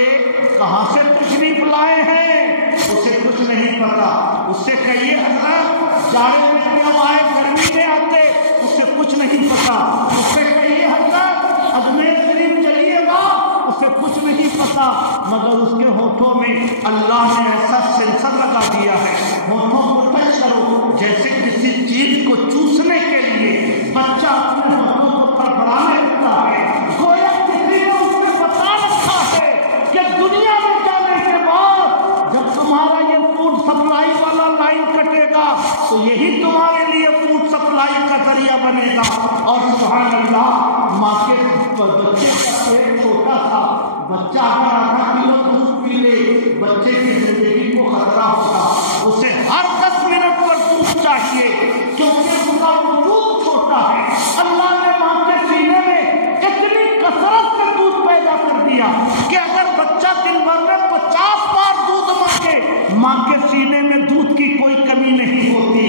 کہاں سے تشریف لائے ہیں، اسے کچھ نہیں پتا، اس سے کہیے حضرت جاڑے میں کیوں آئے، گرمی میں آتے، اسے کچھ نہیں پتا، اس سے کہیے حضرت اجمیر شریف چلیے گا، اسے کچھ نہیں پتا، مگر اس کے ہونٹوں میں اللہ نے ایسا سینسر لگا دیا ہے، ہونٹوں کو ٹچ کرو، جیسے کسی چیز کو چوسنے کے لیے بچہ اپنے ہونٹوں کو پھڑپھڑانے لگتا ہے، گویا کسی نے اسے بتا رکھا ہے کہ دنیا میں جانے کے بعد جب تمہارا یہ فوڈ سپلائی والا لائن کٹے گا تو یہی تمہارے لیے فوڈ سپلائی کا ذریعہ بنے گا۔ اور سبحان اللہ، ماں کے بچے کا پیٹ چھوٹا تھا، بچہ اگر آدھا کلو دودھ پی لے بچے کی زندگی کو خطرہ ہوگا، اسے ہر 10 منٹ پر دودھ چاہیے کیونکہ اس کا وجود چھوٹا ہے۔ اللہ نے ماں کے سینے میں اتنی کثرت سے دودھ پیدا کر دیا کہ اگر بچہ دن بھر میں 50 بار دودھ مانگے ماں کے سینے میں دودھ کی کوئی کمی نہیں ہوتی۔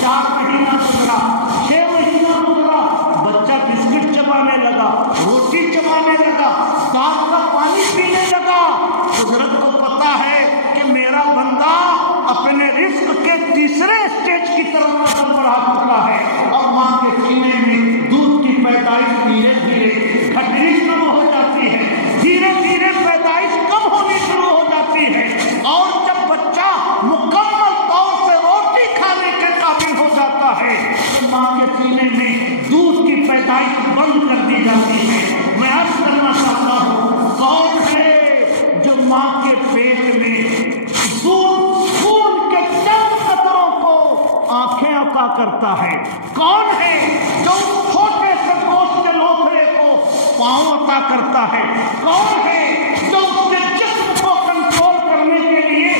4 مہینہ گزرا، 6 مہینہ گزرا، بچہ بسکٹ چبانے لگا، روٹی چبانے لگا، دال کا پانی پینے لگا۔ حضرت کو پتا ہے کہ میرا بندہ اپنے رزق کے تیسرے اسٹیج کی طرف قدم بڑھا چکا ہے، اور ماں کے سینے میں دودھ کی پیدائش دھیرے دھیرے گھٹنی شروع ہو جاتی ہے، دھیرے دھیرے پیدائش کم ہونی شروع ہو جاتی ہے، اور جب بچہ مکمل طور سے روٹی کھانے کے قابل ہو جاتا ہے تو ماں کے سینے میں دودھ کی پیدائش بند کر دی جاتی ہے۔ میں عرض کرنا چاہتا ہوں، کون ہے جو ماں کے پیٹ میں خون کے چند قطروں کو آنکھیں عطا کرتا ہے؟ کون ہے جو اس چھوٹے سے گوشت کے لوتھڑے کو پاؤں عطا کرتا ہے؟ کون ہے جو اس کے جسم کو کنٹرول کرنے کے لیے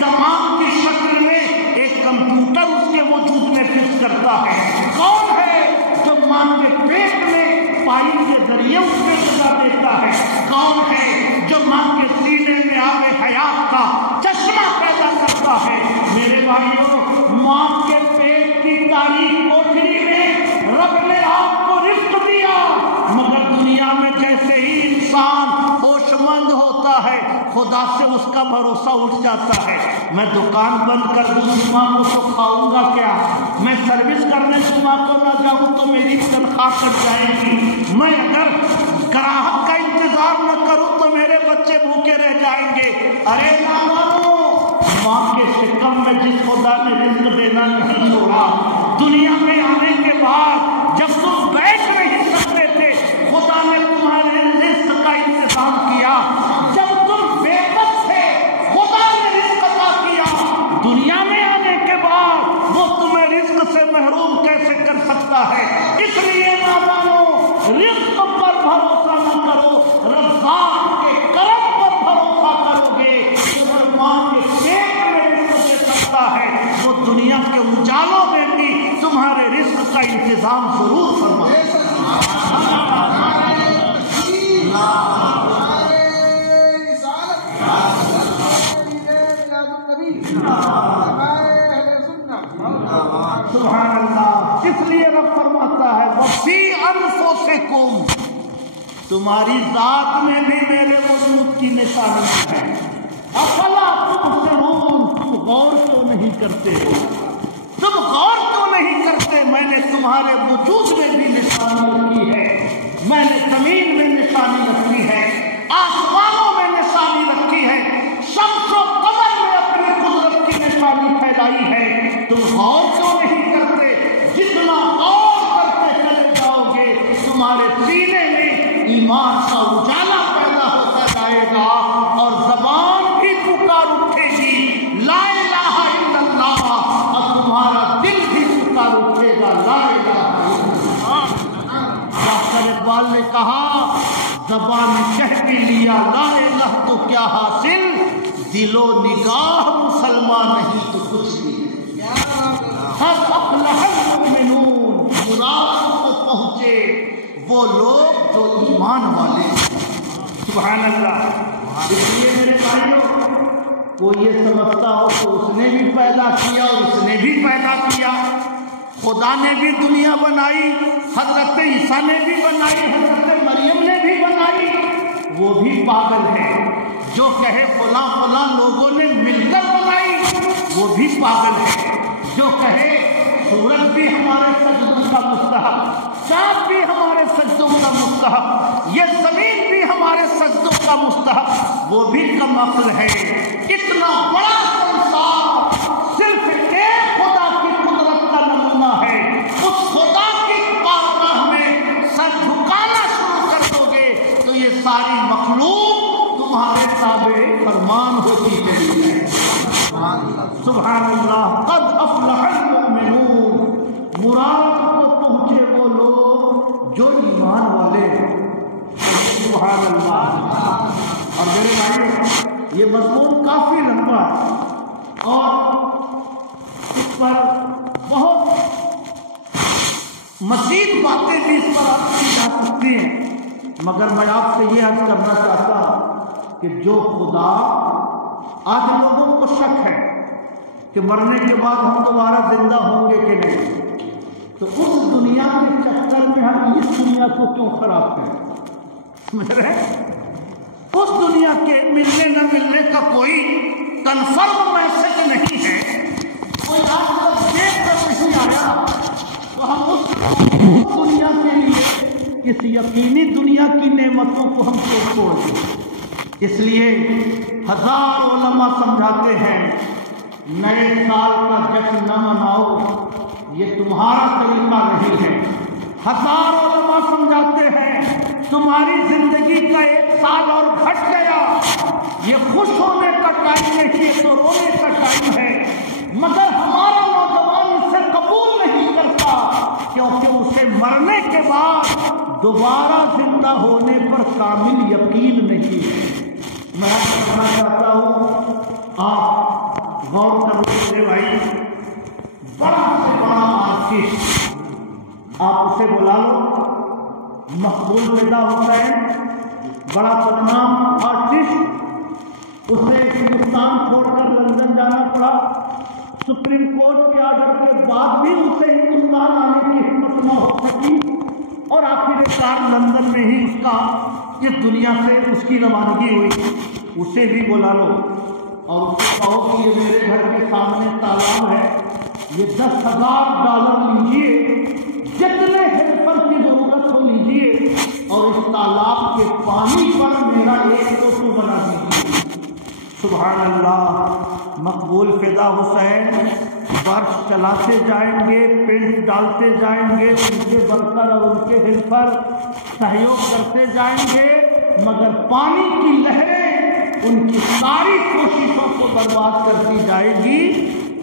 دماغ کی شکل میں ایک کمپیوٹر اس کے وجود میں فکس کرتا ہے؟ کون ہے جو ماں کے پیٹ میں پائپ کے ذریعے اس میں غذا دیتا ہے؟ کون ہے جو ماں کے سینے میں آب حیات کا چشمہ پیدا کرتا ہے؟ میرے بھائیوں، ماں کے پیٹ کی تاریخ کوٹھری میں رب نے آپ کو رزق دیا، مگر دنیا میں جیسے ہی انسان ہوش مند ہوتا ہے خدا سے اس کا بھروسہ اٹھ جاتا ہے۔ میں دکان بند کر دوں جمعہ کو تو کھاؤں گا کیا؟ میں سروس کرنے جمعہ کو نہ جاؤں تو میری تنخواہ کٹ جائے گی، میں اگر گراہک کا انتظار نہ کروں تو میرے بچے بھوکے رہ جائیں گے۔ ارے نامانو، ماں کے شکم میں جس خدا نے رزق دینا نہیں چھوڑا، دنیا میں آنے کے بعد جب تم بیٹھ نہیں سکتے تھے خدا نے تمہارے رزق کا انتظام کیا، جب تم بے بس تھے خدا نے رزق عطا کیا، دنیا میں آنے کے بعد وہ تمہیں رزق سے محروم کیسے کر سکتا ہے؟ اس لیے نادانو، رزق پر بھروسہ نہ کرو، رزاق کے کرم پر بھروسہ کرو گے۔ اگر ماں کے پیٹ میں رزق دے سکتا ہے وہ دنیا کے اجالوں میں بھی تمہارے رزق کا انتظام ضرور فرمائے۔ سبحان اللہ۔ اس لیے رب فرماتا ہے وفی انفسکم، تمہاری ذات میں بھی میرے وجود کی نشانی ہے۔ افلا تبصرون، تم غور کیوں نہیں کرتے ہو؟ تم غور کیوں نہیں کرتے؟ میں نے تمہارے وجود میں بھی نشانی رکھی ہے، میں نے زمین میں نشانی رکھی ہے، آسمانوں میں نشانی رکھی ہے، شمس و قمر میں اپنی قدرت کی نشانی پھیلائی ہے۔ تم غور کیوں نہیں کرتے؟ جتنا غور کرتے چلے جاؤ گے تمہارے سینے میں ایمان کا اجالا پیدا ہوتا جائے گا، اور زبان بھی پکار اٹھے گی لا الہ الا اللہ، اور تمہارا دل بھی پکار اٹھے گا لا الہ الا اللہ۔ ڈاکٹر اقبال نے کہا زبان کہہ بھی لیا لا الہ تو کیا حاصل، دل و نگاہ مسلمان نہیں تو کچھ بھی۔ قد افلح المؤمنون، مراد کو پہنچے وہ لوگ جو ایمان والے ہیں۔ سبحان اللہ۔ اس لیے میرے بھائیوں، کوئی یہ سمجھتا ہو کہ اس نے بھی پیدا کیا اور اس نے بھی پیدا کیا، خدا نے بھی دنیا بنائی، حضرت عیسیٰ نے بھی بنائی، حضرت مریم نے بھی بنائی، وہ بھی پاگل ہے۔ جو کہے فلاں فلاں لوگوں نے مل کر بنائی وہ بھی پاگل ہے۔ جو کہے سورج بھی ہمارے سجدوں کا مستحق، چاند بھی ہمارے سجدوں کا مستحق، یہ زمین بھی ہمارے سجدوں کا مستحق، وہ بھی کم عقل ہے۔ اتنا بڑا سنسار صرف ایک خدا کی قدرت کا نمونہ ہے، اس خدا کی بارگاہ میں سر جھکانا شروع کر دو گے تو یہ ساری مخلوق تمہارے تابع فرمان ہوتی چلی ہے۔ سبحان اللہ۔ قد افلح المؤمنون، مراد کو پہنچے وہ لوگ جو ایمان والے اب میرے بھائی یہ مضمون کافی لمبا ہے اور اس پر بہت مزید باتیں بھی اس پر آپ کی جا سکتی ہیں، مگر میں آپ سے یہ عرض کرنا چاہتا ہوں کہ جو خدا آج لوگوں کو شک ہے کہ مرنے کے بعد ہم دوبارہ زندہ ہوں گے کہ نہیں، تو اس دنیا کے چکر میں ہم اس دنیا کو کیوں خراب کریں؟ سمجھ رہے ہیں؟ اس دنیا کے ملنے نہ ملنے کا کوئی کنفرم میسج نہیں ہے، کوئی آج تک دیکھ کر نہیں آیا، تو ہم اس دنیا کے لیے اس یقینی دنیا کی نعمتوں کو ہم کیوں چھوڑ دیں؟ اس لیے ہزار علماء سمجھاتے ہیں نئے سال کا جشن نہ مناؤ، یہ تمہارا طریقہ نہیں ہے۔ ہزار علماء سمجھاتے ہیں تمہاری زندگی کا ایک سال اور گھٹ گیا، یہ خوش ہونے کا ٹائم نہیں، یہ تو رونے کا ٹائم ہے، مگر ہمارا نوجوان اسے قبول نہیں کرتا کیونکہ اسے مرنے کے بعد دوبارہ زندہ ہونے پر کامل یقین نہیں ہے۔ میں آپ کو کہنا چاہتا ہوں، آپ غور کر لیجیے بھائی، بڑا سے بڑا آرٹسٹ آپ اسے بلا لو، مقبول فدا حسین بڑا بدنام آرٹسٹ، اسے ہندوستان چھوڑ کر لندن جانا پڑا، سپریم کورٹ کے آرڈر کے بعد بھی اسے ہندوستان آنے کی ہمت نہ ہو سکی، اور آخر کار لندن میں ہی اس کا اس دنیا سے اس کی روانگی ہوئی۔ اسے بھی بلا لو اور اس کو کہو کہ یہ میرے گھر کے سامنے تالاب ہے، یہ $10,000 لیجیے، جتنے ہیلپر کی ضرورت ہو لیجیے، اور اس تالاب کے پانی پر میرا ایک فوٹو بنا دیجیے۔ سبحان اللہ، مقبول فدا حسین برش چلاتے جائیں گے، پینٹ ڈالتے جائیں گے، ان کے ورکر اور ان کے ہیلپر سہیوگ کرتے جائیں گے، مگر پانی کی لہریں ان کی ساری کوششوں کو برباد کرتی جائے گی،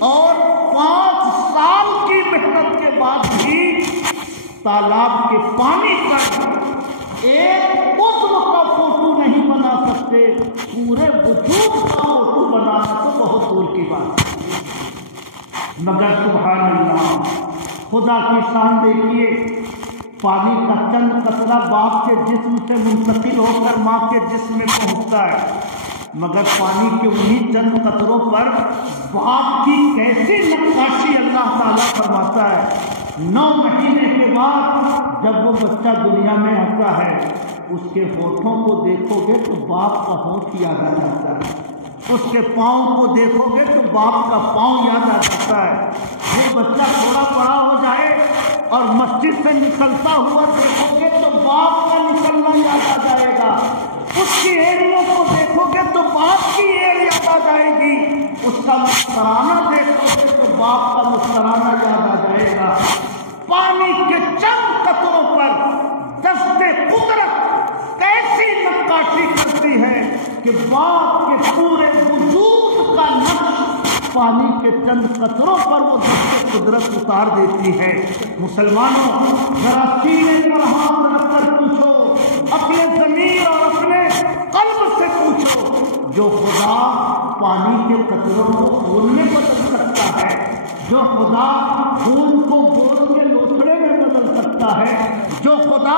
اور 5 سال کی محنت کے بعد بھی تالاب کے پانی پر ایک عضو کا فوٹو نہیں بنا سکتے، پورے وجود کا فوٹو بنانا تو بہت دور کی بات ہے۔ مگر سبحان اللہ، خدا کی شان دیکھیے، پانی کا چند قطرہ باپ کے جسم سے منتقل ہو کر ماں کے جسم میں پہنچتا ہے، مگر پانی کے انہی چند قطروں پر باپ کی کیسی نقاشی اللہ تعالیٰ فرماتا ہے۔ 9 مہینے کے بعد جب وہ بچہ دنیا میں آتا ہے، اس کے ہونٹوں کو دیکھو گے تو باپ کا ہونٹ یاد آ جاتا ہے، اس کے پاؤں کو دیکھو گے تو باپ کا پاؤں یاد آ جاتا ہے۔ وہ بچہ تھوڑا بڑا ہو جائے اور مسجد سے نکلتا ہوا دیکھو گے تو باپ کا نکلنا یاد آ جائے گا، اس کی ایڑیوں کو دیکھو گے تو باپ کی ایڑ یاد آ جائے گی، اس کا مسکرانا دیکھو گے تو باپ کا مسکرانا یاد آ جائے گا۔ پانی کے چند قطروں پر دستے قدرت کیسی نقاشی کرتی ہے کہ باپ کے پورے وجود کا نقش پانی کے چند قطروں پر وہ دستے قدرت اتار دیتی ہے۔ مسلمانوں، ذرا سینے پر ہاتھ رکھ کر پوچھو، اپنے ضمیر اور اپنے قلب سے پوچھو، جو خدا پانی کے قطروں کو خون میں بدل سکتا ہے، جو خدا خون کو گوشت کے لوتھڑے میں بدل سکتا ہے، جو خدا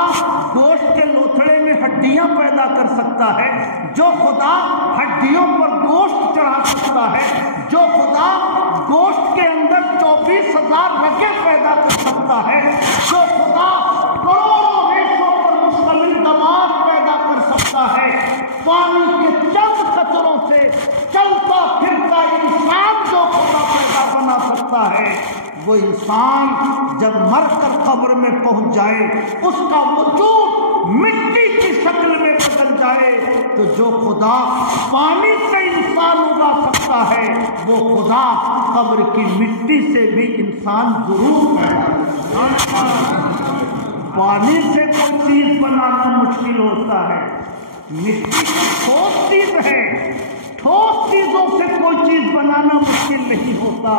گوشت کے لوتھڑے میں ہڈیاں پیدا کر سکتا ہے، جو خدا ہڈیوں پر گوشت چڑھا سکتا ہے، جو خدا گوشت کے اندر 24,000 رگیں پیدا کر سکتا ہے، جو خدا کروڑوں ریشوں پر مشتمل دماغ پیدا کر سکتا ہے، پانی کے چند قطروں سے چلتا پھرتا انسان جو خدا پیدا بنا سکتا ہے، وہ انسان جب مر کر قبر میں پہنچ جائے، اس کا وجود مٹی کی شکل میں بدل جائے، تو جو خدا پانی سے انسان اگا سکتا ہے، وہ خدا قبر کی مٹی سے بھی انسان ضرور پیدا کرتا ہے۔ پانی سے کوئی چیز بنانا مشکل ہوتا ہے، مٹی ٹھوس چیز ہے، ٹھوس چیزوں سے کوئی چیز بنانا مشکل نہیں ہوتا۔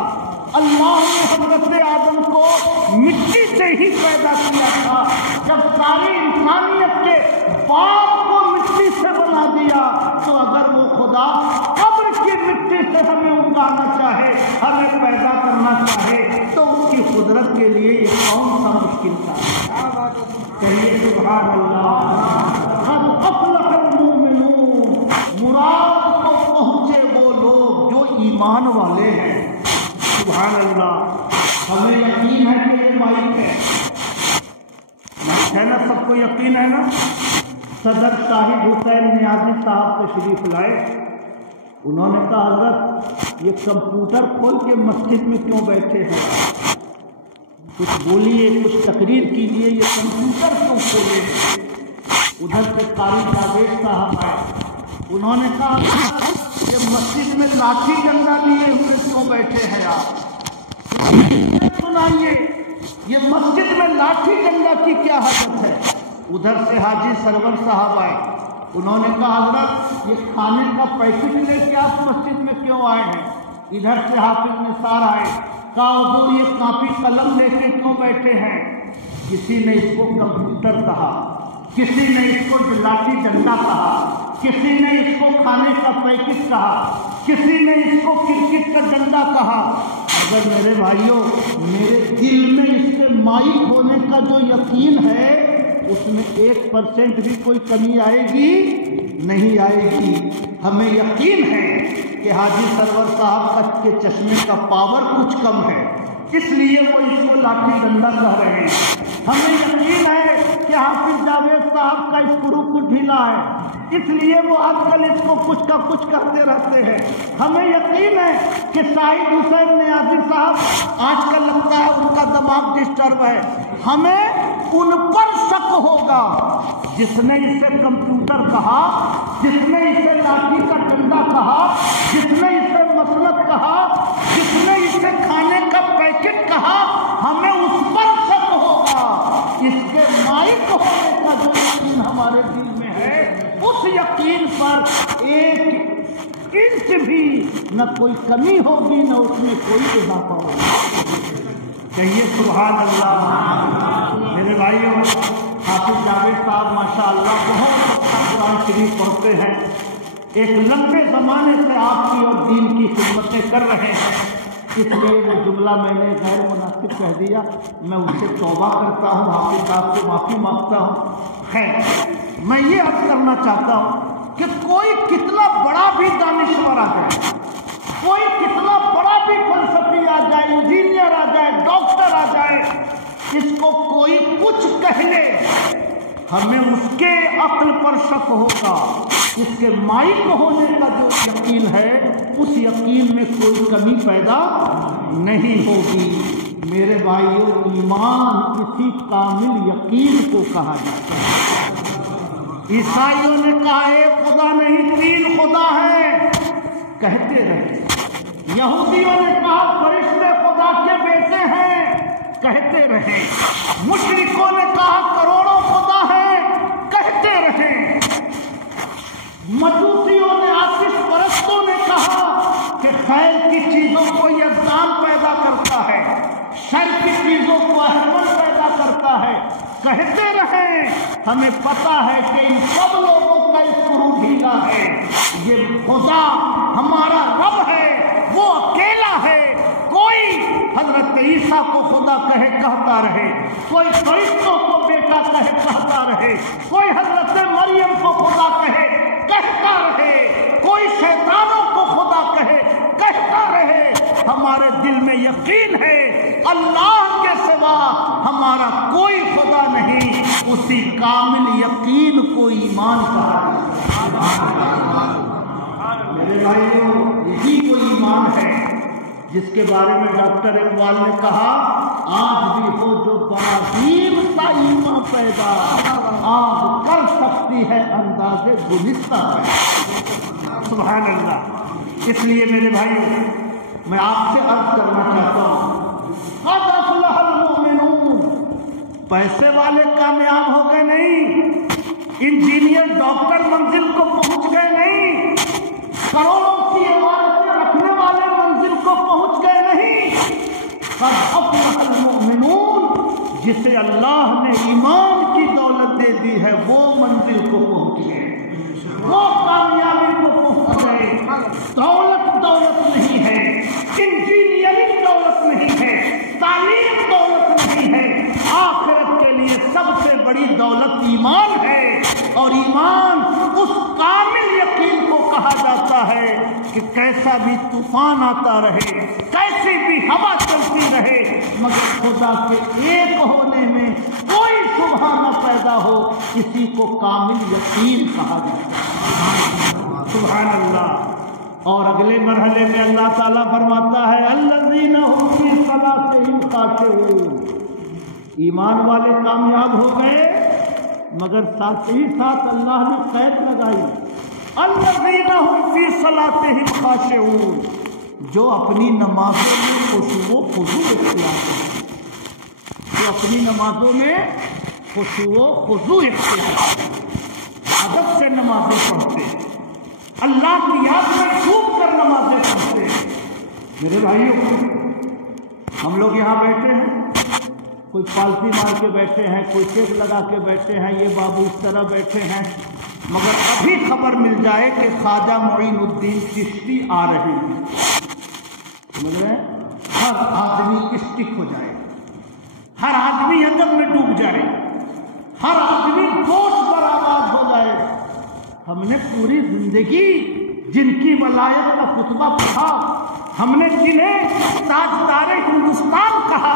اللہ نے حضرت آدم کو مٹی سے ہی پیدا کیا تھا، جب ساری انسانیت کے باپ کو مٹی سے بنا دیا، تو اگر وہ خدا قبر کی مٹی سے ہمیں اگانا چاہے، ہمیں پیدا کرنا چاہے، تو اس کی قدرت کے لیے یہ کون سا مشکل تھا؟ کہیے سبحان اللہ۔ قد افلح المؤمنون، مراد کو پہنچے وہ لوگ جو ایمان والے ہیں۔ سبحان اللہ۔ ہمیں یقین ہے کہ یہ مائک ہے نا، سب کو یقین ہے نا؟ صدر صاحب حسین نیازی صاحب تشریف لائے، انہوں نے کہا حضرت یہ کمپیوٹر کھول کے مسجد میں کیوں بیٹھے ہیں؟ کچھ بولیے، کچھ تقریر کیجیے، یہ کمپیوٹر کیوں کھولے؟ ادھر سے قاری جاوید صاحب آئے، انہوں نے کہا یہ مسجد میں لاٹھی ڈنڈا لیے ہوئے کیوں بیٹھے ہیں آپ؟ سنائیے یہ مسجد میں لاٹھی ڈنڈا کی کیا حاجت ہے؟ ادھر سے حاجی سرور صاحب آئے، انہوں نے کہا حضرت یہ کھانے کا پیکٹ لے کے آپ مسجد میں کیوں آئے ہیں؟ ادھر سے حافظ نثار آئے، کہا حضور یہ کاپی قلم لے کے کیوں بیٹھے ہیں؟ کسی نے اس کو کمپیوٹر کہا، کسی نے اس کو لاٹھی ڈنڈا کہا، کسی نے اس کو کھانے کا پیکٹ کہا، کسی نے اس کو کرکٹ کا ڈنڈا کہا۔ اگر میرے بھائیوں میرے دل میں اس کے مائک ہونے کا جو یقین ہے اس میں 1% بھی کوئی کمی آئے گی نہیں آئے گی۔ ہمیں یقین ہے کہ حاجی سرور صاحب کے چشمے کا پاور کچھ کم ہے، اس لیے وہ اس کو لاٹھی ڈنڈا کہہ رہے ہیں۔ ہمیں یقین ہے کہ حافظ جاوید صاحب کا اسکرو کچھ ڈھیلا ہے، اس لیے وہ آج کل اس کو کچھ کا کچھ کہتے رہتے ہیں۔ ہمیں یقین ہے کہ شاہد حسین نیازی صاحب آج کل لگتا ہے ان کا دماغ ڈسٹرب ہے، ہمیں ان پر شک ہوگا جس نے اسے کمپیوٹر کہا، جس نے اسے لاٹھی کا ڈنڈا کہا، جس نے اسے مسلط کہا، جس نے اسے کھانے کا پیکٹ کہا، ہمیں اس پر شک ہوگا۔ اس کے مائک ہونے کا جو یقین ہمارے دل میں ہے اس یقین پر 1 انچ بھی نہ کوئی کمی ہوگی نہ اس میں کوئی اضافہ ہوگا۔ کہیے سبحان اللہ۔ میرے بھائیوں حافظ جاوید صاحب ماشاء اللہ بہت اچھا قرآن شریف پڑھتے ہیں، ایک لمبے زمانے سے آپ کی اور دین کی خدمتیں کر رہے ہیں، اس لیے وہ جملہ میں نے غیر مناسب کہہ دیا، میں اس سے توبہ کرتا ہوں، حافظ صاحب سے معافی مانگتا ہوں۔ خیر میں یہ عرض کرنا چاہتا ہوں کہ کوئی کتنا بڑا بھی دانشور آ جائے، کوئی کتنا بڑا بھی فلسفی آ جائے، انجینئر آ جائے، ڈاکٹر آ جائے، اس کو کوئی کچھ کہہ لے ہمیں اس کے عقل پر شک ہوگا، اس کے مائک ہونے کا جو یقین ہے اس یقین میں کوئی کمی پیدا نہیں ہوگی۔ میرے بھائیوں ایمان کسی کامل یقین کو کہا جاتا ہے۔ عیسائیوں نے کہا ایک خدا نہیں 3 خدا ہے، کہتے رہے۔ یہودیوں نے کہا فرشتے خدا کے بیٹے ہیں، کہتے رہے۔ مشرکوں نے کہا کروڑوں خدا ہیں، کہتے رہے۔ مجوسیوں نے آتش پرستوں نے کہا کہ خیر کی چیزوں کو یزدان پیدا کرتا ہے، شر کی چیزوں کو احمد پیدا کرتا ہے، کہتے رہے۔ ہمیں پتا ہے کہ ان سب لوگوں کا اسکرو ڈھیلا ہے۔ یہ خدا ہمارا رب ہے، وہ اکیلا ہے۔ کوئی حضرت عیسیٰ کو خدا کہے کہتا رہے، کوئی فرشتوں کو بیٹا کہے کہتا رہے، کوئی حضرت مریم کو خدا کہے کہتا رہے، کوئی شیطانوں کو خدا کہے کہتا رہے۔ ہمارے دل میں یقین ہے اللہ کے سوا ہمارا کوئی خدا نہیں، اسی کامل یقین کو ایمان کہا۔ میرے بھائیوں یہی وہ ایمان ہے جس کے بارے میں ڈاکٹر اقبال نے کہا آج بھی ہو جو براہیم کا ایمان پیدا، آج کر سکتی ہے انداز گلستہ پیدا۔ سبحان اللہ۔ اس لیے میرے بھائیوں میں آپ سے عرض کرنا چاہتا ہوں قد افلح المؤمنون، پیسے والے کامیاب ہو گئے نہیں، انجینئر ڈاکٹر منزل کو پہنچ گئے نہیں، کروڑوں کی عمارتیں رکھنے والے منزل کو پہنچ گئے نہیں۔ قد افلح المؤمنون، جسے اللہ نے ایمان کی دولت دے دی ہے وہ منزل کو پہنچ گئے، وہ کامیابی کہ کیسا بھی طوفان آتا رہے، کیسی بھی ہوا چلتی رہے، مگر خدا کے ایک ہونے میں کوئی شبہ نہ پیدا ہو، کسی کو کامل یقین کہا جاتا ہے۔ سبحان اللہ۔ اور اگلے مرحلے میں اللہ تعالیٰ فرماتا ہے الذین هم فی صلاتهم خاشعون، ایمان والے کامیاب ہو گئے، مگر ساتھ ہی ساتھ اللہ نے قید لگائی، الذین هم فی صلاتهم خاشعون، جو اپنی نمازوں میں خشوع و خضوع اختیار کرتے، جو اپنی نمازوں میں خشوع و خضوع اختیار کرتے، ادب سے نمازیں پڑھتے، اللہ کی یاد میں ڈوب کر نمازیں پڑھتے ہیں۔ میرے بھائیوں، ہم لوگ یہاں بیٹھے ہیں، کوئی پالتی مار کے بیٹھے ہیں، کوئی ٹیپ لگا کے بیٹھے ہیں، یہ بابو اس طرح بیٹھے ہیں، مگر ابھی خبر مل جائے کہ خواجہ معین الدین چشتی آ رہے ہیں، سمجھ رہے ہیں؟ ہر آدمی اسٹک ہو جائے، ہر آدمی ادب میں ڈوب جائے، ہر آدمی گوش پر آباد ہو جائے۔ ہم نے پوری زندگی جن کی ولایت کا خطبہ پڑھا، ہم نے جنہیں تاجدار ہندوستان کہا،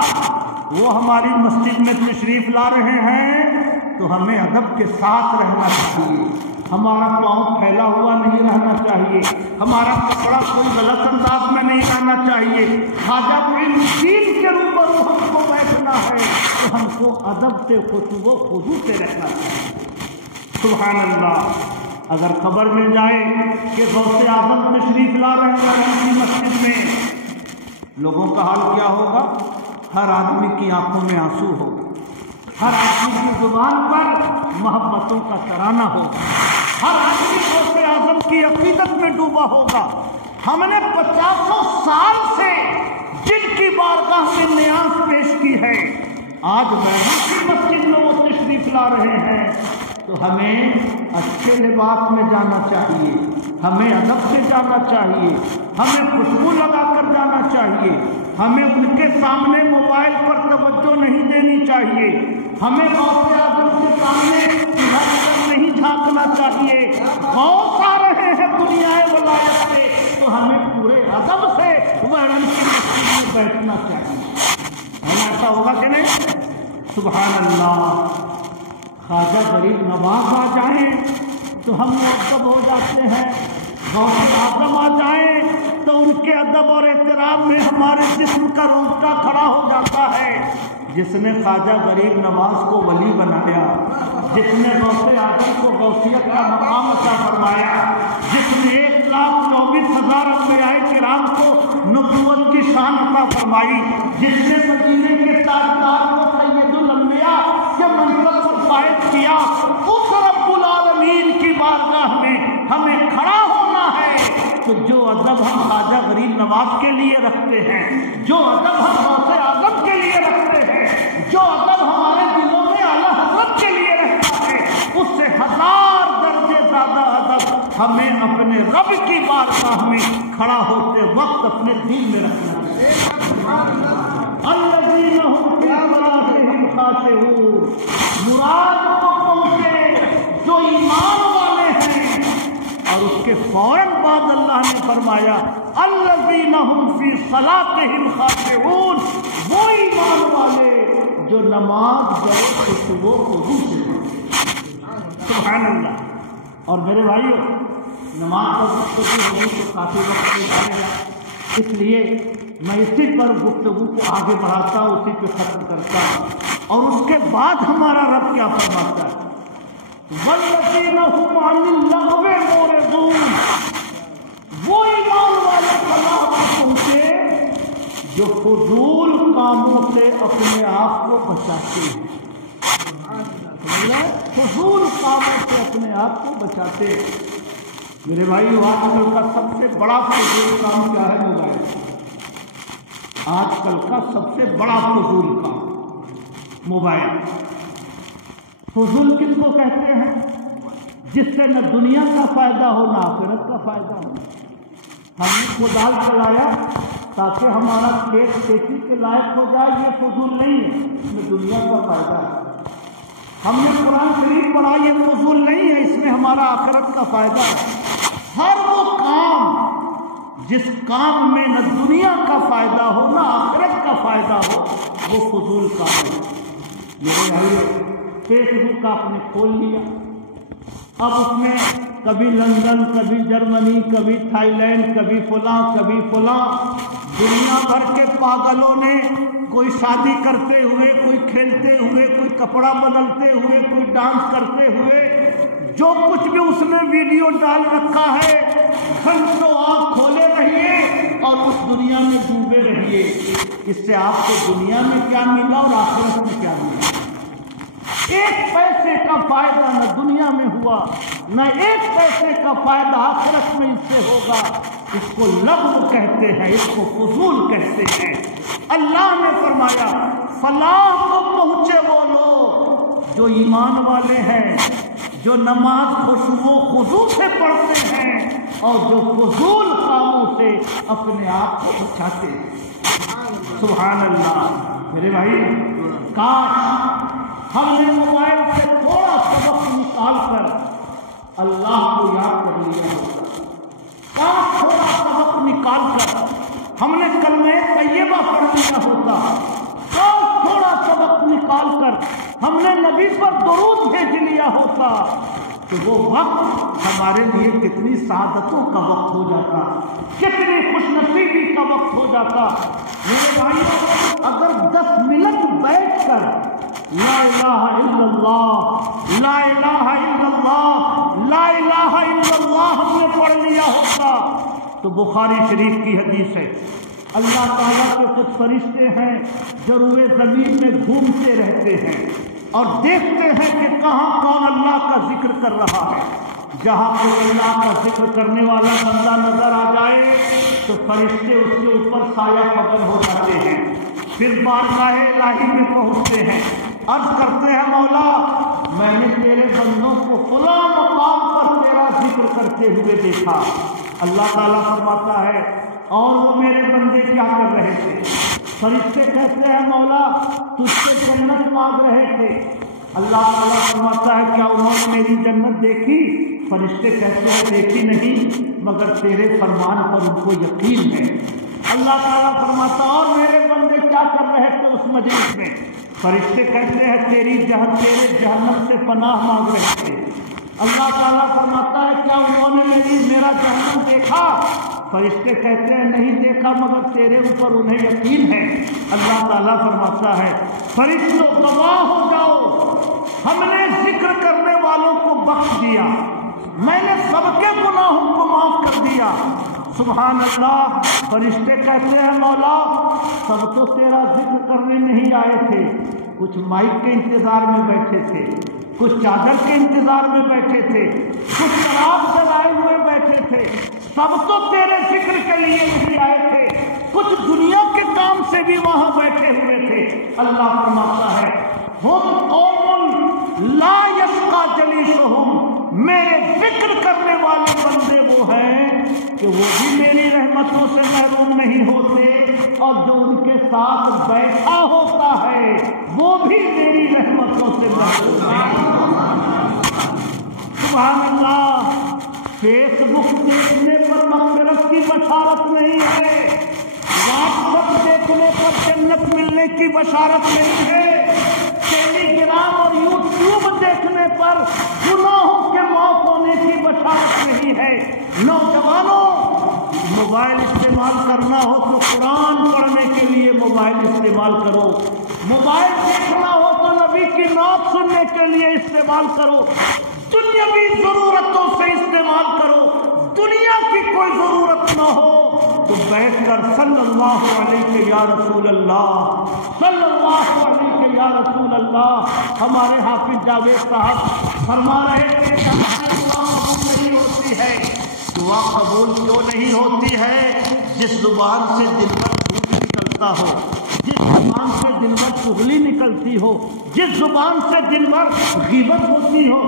وہ ہماری مسجد میں تشریف لا رہے ہیں، تو ہمیں ادب کے ساتھ رہنا چاہیے، ہمارا پاؤں پھیلا ہوا نہیں رہنا چاہیے، ہمارا کپڑا کوئی غلط انداز میں نہیں رہنا چاہیے۔ خواجہ معین الدین کے روبرو ہم کو بیٹھنا ہے تو ہم کو ادب سے خشوع و خضوع سے رہنا چاہیے۔ سبحان اللہ۔ اگر خبر مل جائے کہ غوث اعظم تشریف لا رہے ہیں کی مسجد میں، لوگوں کا حال کیا ہوگا؟ ہر آدمی کی آنکھوں میں آنسو ہوگا، ہر آدمی کی زبان پر محبتوں کا ترانہ ہوگا، ہر آدمی غوث اعظم کی عقیدت میں ڈوبا ہوگا۔ ہم نے 50 سال سے جن کی بارگاہ میں نیاز پیش کی ہے، آج محبوب کی مسجد میں وہ تشریف لا رہے ہیں، تو ہمیں اچھے لباس میں جانا چاہیے، ہمیں ادب سے جانا چاہیے، ہمیں خوشبو لگا کر جانا چاہیے، ہمیں ان کے سامنے موبائل پر توجہ نہیں دینی چاہیے، ہمیں غوث اعظم کے سامنے ادھر ادھر نہیں جھانکنا چاہیے۔ غوث آ رہے ہیں دنیا ولایت سے، تو ہمیں پورے ادب سے ورن کی مسجد میں بیٹھنا چاہیے۔ ہم ایسا ہوگا کہ نہیں؟ سبحان اللہ۔ خواجہ غریب نواز آ جائیں تو ہم مؤدب ہو جاتے ہیں، غوث اعظم آ جائیں تو ان کے ادب اور احترام میں ہمارے جسم کا رونگٹا کھڑا ہو جاتا ہے۔ جس نے خواجہ غریب نواز کو ولی بنایا، جس نے غوث اعظم کو غوثیت کا مقام عطا فرمایا، جس نے 1,24,000 انبیاء کرام کو نبوت کی شان عطا فرمائی، جس نے مدینے کے تاجدار کو سید الانبیاء کے منصب پر فائز کیا، اس رب العالمین کی بارگاہ میں ہمیں کھڑا ہونا ہے۔ تو جو ادب ہم خواجہ غریب نواز کے لیے رکھتے ہیں، جو ادب ہم غوث اعظم کے لیے رکھتے ہیں، جو ادب ہمارے دلوں میں اعلیٰ حضرت کے لیے رہتا ہے، اس سے 1000 درجے زیادہ ادب ہمیں اپنے رب کی بارگاہ میں کھڑا ہوتے وقت اپنے دل میں رکھنا چاہیے۔ الذین هم فی صلاتهم خاشعون، مراد کو پہنچے جو ایمان والے ہیں، اور اس کے فوراً بعد اللہ نے فرمایا الذین هم فی صلاتهم خاشعون، وہ ایمان والے جو نماز گئے خشوع و خضوع سے۔ سبحان اللہ۔ اور میرے بھائیوں، نماز پر گفتگو ہوگی تو کافی وقت لے جائے گا، اس لیے میں اسی پر گفتگو کو آگے بڑھاتا ہوں، اسی پہ ختم کرتا ہوں۔ اور اس کے بعد ہمارا رب کیا فرماتا ہے؟ وَالَّذِينَ هُمْ عَنِ اللَّغْوِ مُعْرِضُونَ، وہ ایمان والے فلاح کو پہنچے جو فضول کاموں سے اپنے آپ کو بچاتے ہیں۔ فضول کاموں سے اپنے آپ کو بچاتے ہیں۔ میرے بھائی، آج کل کا سب سے بڑا فضول کام کیا ہے؟ موبائل۔ آج کل کا سب سے بڑا فضول کام موبائل۔ فضول کس کو کہتے ہیں؟ جس سے نہ دنیا کا فائدہ ہو نہ آخرت کا فائدہ ہو۔ ہم نے کودال چلایا تاکہ ہمارا کھیت کھیتی کے لائق ہو جائے، یہ فضول نہیں ہے، اس میں دنیا کا فائدہ ہے۔ ہم نے قرآن شریف پڑھا، یہ فضول نہیں ہے، اس میں ہمارا آخرت کا فائدہ ہے۔ ہر وہ کام جس کام میں نہ دنیا کا فائدہ ہو نہ آخرت کا فائدہ ہو وہ فضول کام ہے۔ میرے بھائی، فیس بک آپ نے کھول لیا، اب اس میں کبھی لندن، کبھی جرمنی، کبھی تھائی لینڈ، کبھی فلاں کبھی فلاں، دنیا بھر کے پاگلوں نے کوئی شادی کرتے ہوئے، کوئی کھیلتے ہوئے، کوئی کپڑا بدلتے ہوئے، کوئی ڈانس کرتے ہوئے، جو کچھ بھی اس میں ویڈیو ڈال رکھا ہے، گھنٹوں آنکھ کھولے رہیے اور اس دنیا میں ڈوبے رہیے۔ اس سے آپ کو دنیا میں کیا ملا اور آخرت میں کیا ملا؟ ایک پیسے کا فائدہ نہ دنیا میں ہوا، نہ ایک پیسے کا فائدہ آخرت میں اس سے ہوگا۔ اس کو لغو کہتے ہیں، اس کو فضول کہتے ہیں۔ اللہ نے فرمایا فلاح کو پہنچے وہ لوگ جو ایمان والے ہیں، جو نماز خشوع و خضوع سے پڑھتے ہیں اور جو فضول کاموں سے اپنے آپ کو بچاتے ہیں۔ سبحان اللہ۔ میرے بھائی، کاش ہم نے موبائل سے تھوڑا سا وقت نکال کر اللہ کو یاد کر لیا ہوتا، کاش تھوڑا سا وقت نکال کر ہم نے کلمہ طیبہ پڑھ لیا ہوتا، کاش تھوڑا سا وقت نکال کر ہم نے نبی پر درود بھیج لیا ہوتا، تو وہ وقت ہمارے لیے کتنی سعادتوں کا وقت ہو جاتا، کتنی خوش نصیبی کا وقت ہو جاتا۔ میرے بھائیوں، اگر 10 منٹ بیٹھ کر لا الہ الا اللہ، لا الہ الا اللہ، لا الہ الا اللہ ہم نے پڑھ لیا ہوتا تو بخاری شریف کی حدیث ہے، اللہ تعالیٰ کے کچھ فرشتے ہیں جو روئے زمین میں گھومتے رہتے ہیں اور دیکھتے ہیں کہ کہاں کون اللہ کا ذکر کر رہا ہے۔ جہاں کوئی اللہ کا ذکر کرنے والا بندہ نظر آ جائے تو فرشتے اس کے اوپر سایہ فگن ہو جاتے ہیں، پھر بارگاہ الہی میں پہنچتے ہیں، عرض کرتے ہیں مولا میں نے تیرے بندوں کو فلاں مقام پر تیرا ذکر کرتے ہوئے دیکھا۔ اللہ تعالیٰ فرماتا ہے اور وہ میرے بندے کیا کر رہے تھے؟ فرشتے کہتے ہیں مولا تجھ سے جنت مانگ رہے تھے۔ اللہ تعالیٰ فرماتا ہے کیا انہوں نے میری جنت دیکھی؟ فرشتے کہتے ہیں دیکھی نہیں، مگر تیرے فرمان پر ان کو یقین ہے۔ اللہ تعالیٰ فرماتا اور میرے بندے کیا کر رہے تھے اس مجلس میں؟ فرشتے کہتے ہیں تیرے جہنم سے پناہ مانگ رہے تھے۔ اللہ تعالیٰ فرماتا ہے کیا انہوں نے میرا جہنم دیکھا؟ فرشتے کہتے ہیں نہیں دیکھا، مگر تیرے اوپر انہیں یقین ہے۔ اللہ تعالیٰ فرماتا ہے فرشتوں گواہ ہو جاؤ، ہم نے ذکر کرنے والوں کو بخش دیا، میں نے سب کے گناہوں کو معاف کر دیا۔ سبحان اللہ۔ فرشتے کہتے ہیں مولا سب تو تیرا ذکر کرنے نہیں آئے تھے، کچھ مائک کے انتظار میں بیٹھے تھے، کچھ چادر کے انتظار میں بیٹھے تھے، کچھ شراب جلائے ہوئے بیٹھے تھے، سب تو تیرے ذکر کے لیے نہیں آئے تھے، کچھ دنیا کے کام سے بھی وہاں بیٹھے ہوئے تھے۔ اللہ فرماتا ہے ہم قوم لا یشقی جلیسہم، میرے ذکر کرنے والے بندے وہ ہیں کہ وہ بھی میری رحمتوں سے محروم نہیں ہوتے، اور جو ان کے ساتھ بیٹھا ہوتا ہے وہ بھی میری رحمتوں سے محروم نہیں۔ سبحان اللہ۔ فیس بک دیکھنے پر مغفرت کی بشارت نہیں ہے، واٹس ایپ دیکھنے پر جنت ملنے کی بشارت نہیں ہے، ٹیلی گرام اور یوٹیوب دیکھنے پر گناہوں کے معاف ہونے کی بشارت نہیں ہے۔ نوجوانوں، موبائل استعمال کرنا ہو تو قرآن پڑھنے کے لیے موبائل استعمال کرو، موبائل دیکھنا ہو تو نبی کی نعت سننے کے لیے استعمال کرو، دنیاوی ضرورتوں سے استعمال کرو، دنیا کی کوئی ضرورت نہ ہو تو بیٹھ کر صلی اللہ علیہ یا رسول اللہ، صلی اللہ علیہ یا رسول اللہ۔ ہمارے حافظ جاوید صاحب فرما رہے تھے دعا قبول نہیں ہوتی ہے۔ دعا قبول کیوں نہیں ہوتی ہے؟ جس زبان سے دل پر جھوٹ نکلتا ہو، جس زبان سے دل پر چغلی نکلتی ہو، جس زبان سے دل پر غیبت ہوتی ہو،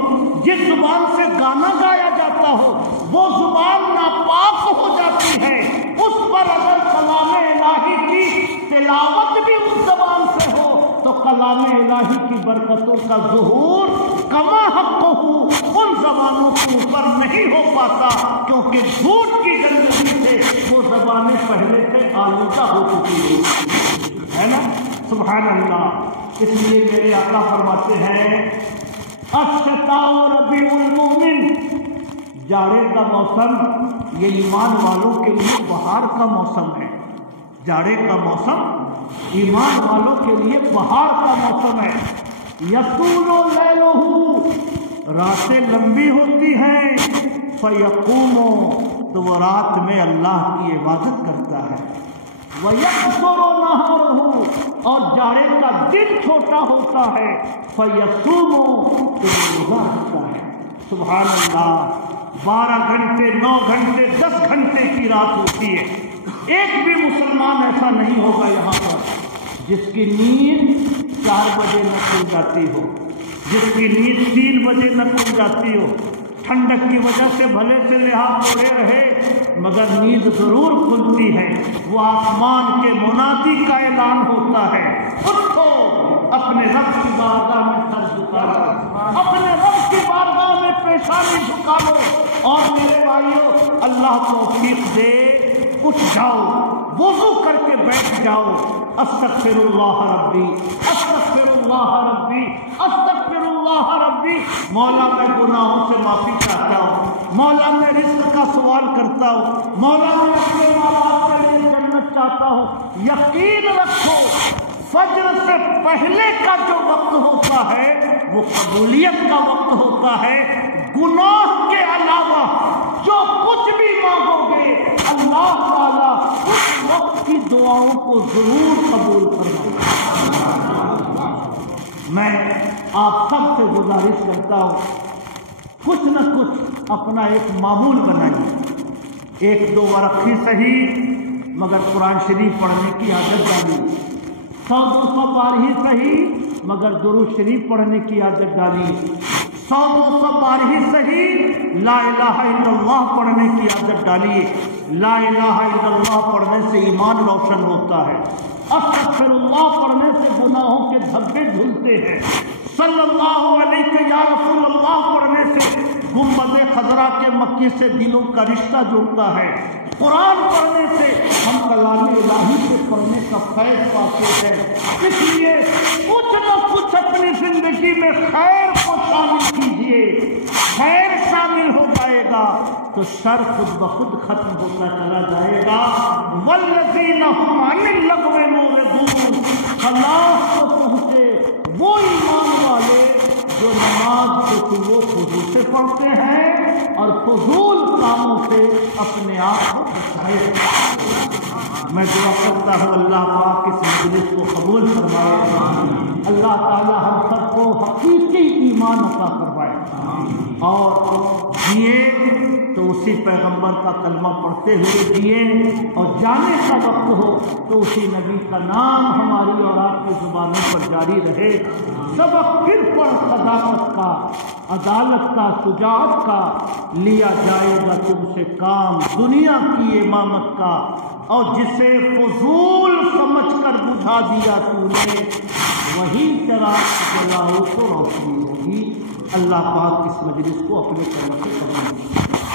جس زبان سے گانا گایا جاتا ہو، وہ زبان ناپاک ہو جاتی ہے۔ اس پر اگر کلام الہی کی تلاوت بھی اس زبان سے ہو تو کلام الہی کی برکتوں کا ظہور کما حق ہو ان زبانوں کے اوپر نہیں ہو پاتا، کیونکہ جھوٹ کی گندگی سے وہ زبان سبحان اللہ۔ اس لیے میرے آقا فرماتے ہیں الشتاء ربیع المؤمن، جاڑے کا موسم یہ ایمان والوں کے لیے بہار کا موسم ہے۔ جاڑے کا موسم ایمان والوں کے لیے بہار کا موسم ہے۔ یطول لیلہ، راتیں لمبی ہوتی ہیں، فیقوم، تو وہ رات میں اللہ کی عبادت کرتا ہے۔ وَيَقْصُرُ نَهَارُهُ، اور جاڑے کا دن چھوٹا ہوتا ہے، فَيَصُومُ، تو وہ روزہ رکھتا ہے۔ سبحان اللہ، 12 گھنٹے 9 گھنٹے 10 گھنٹے کی رات ہوتی ہے۔ ایک بھی مسلمان ایسا نہیں ہوگا یہاں پر جس کی نیند 4 بجے نہ کھل جاتی ہو، جس کی نیند 3 بجے نہ کھل جاتی ہو۔ ٹھنڈک کی وجہ سے بھلے سے لحاظ توڑے رہے مگر نیند ضرور کھلتی ہے۔ وہ آسمان کے منادی کا اعلان ہوتا ہے، اٹھو اپنے رب کی بارگاہ میں سر جھکا لو، اپنے رب کی بارگاہ میں پیشانی جھکا لو۔ اور میرے بھائیوں، اللہ توفیق دے، اٹھ جاؤ، وضو کر کے بیٹھ جاؤ، استغفر اللہ ربی، استغفر اللہ ربی، استغفر اللہ ربی، مولا میں گناہوں سے معافی چاہتا ہوں، مولا میں رزق کا سوال کرتا ہوں، مولا میں اپنے مالات کے لیے جنت چاہتا ہوں۔ یقین رکھو فجر سے پہلے کا جو وقت ہوتا ہے وہ قبولیت کا وقت ہوتا ہے۔ گناہ کے علاوہ جو کچھ بھی مانگو گے اللہ تعالیٰ اس وقت کی دعاؤں کو ضرور قبول فرمائے۔ میں آپ سب سے گزارش کرتا ہوں کچھ نہ کچھ اپنا ایک معمول بنائیے، 1-2 ورق ہی صحیح مگر قرآن شریف پڑھنے کی عادت ڈالیے، 100-200 بار ہی صحیح مگر درود شریف پڑھنے کی عادت ڈالیے، 100-200 بار ہی صحیح لا الہ الا اللہ پڑھنے کی عادت ڈالیے۔ لا الہ الا اللہ پڑھنے سے ایمان روشن ہوتا ہے، استغفر اللہ پڑھنے سے گناہوں کے دھبے دھلتے ہیں، صلی اللہ علیہ یا رسول اللہ پڑھنے سے گنبد خضرا کے مکی سے دلوں کا رشتہ جڑتا ہے، قرآن پڑھنے سے ہم کلام الہی سے پڑھنے کا فیض پاتے ہیں۔ اس لیے کچھ نہ کچھ اپنی زندگی میں خیر کو شامل کیجیے، خیر شامل ہو جائے گا تو شر خود بخود ختم ہوتا چلا جائے گا۔ والذین هم عن اللغو معرضون، خلاص کو پہنچے وہ ایمان والے جو نماز کو وہ خضوع سے پڑھتے ہیں اور فضول کاموں سے اپنے آپ کو بچائے۔ میں دعا کرتا ہوں اللہ پاک اس مجلس کو قبول فرمائے، اللہ تعالی ہم سب کو حقیقی ایمان عطا فرمائے، اور جیے تو اسی پیغمبر کا کلمہ پڑھتے ہوئے جیے، اور جانے کا وقت ہو تو اسی نبی کا نام ہماری اور آپ کی زبانوں پر جاری رہے۔ سبق پھر پڑھ صداقت کا، عدالت کا، شجاعت کا، لیا جائے گا تم سے کام دنیا کی امامت کا، اور جسے فضول سمجھ کر بجھا دیا تو نے وہی چراغ جلاؤ تو روشنی ہوگی۔ اللہ پاک اس مجلس کو اپنے کرم سے قبول کرے۔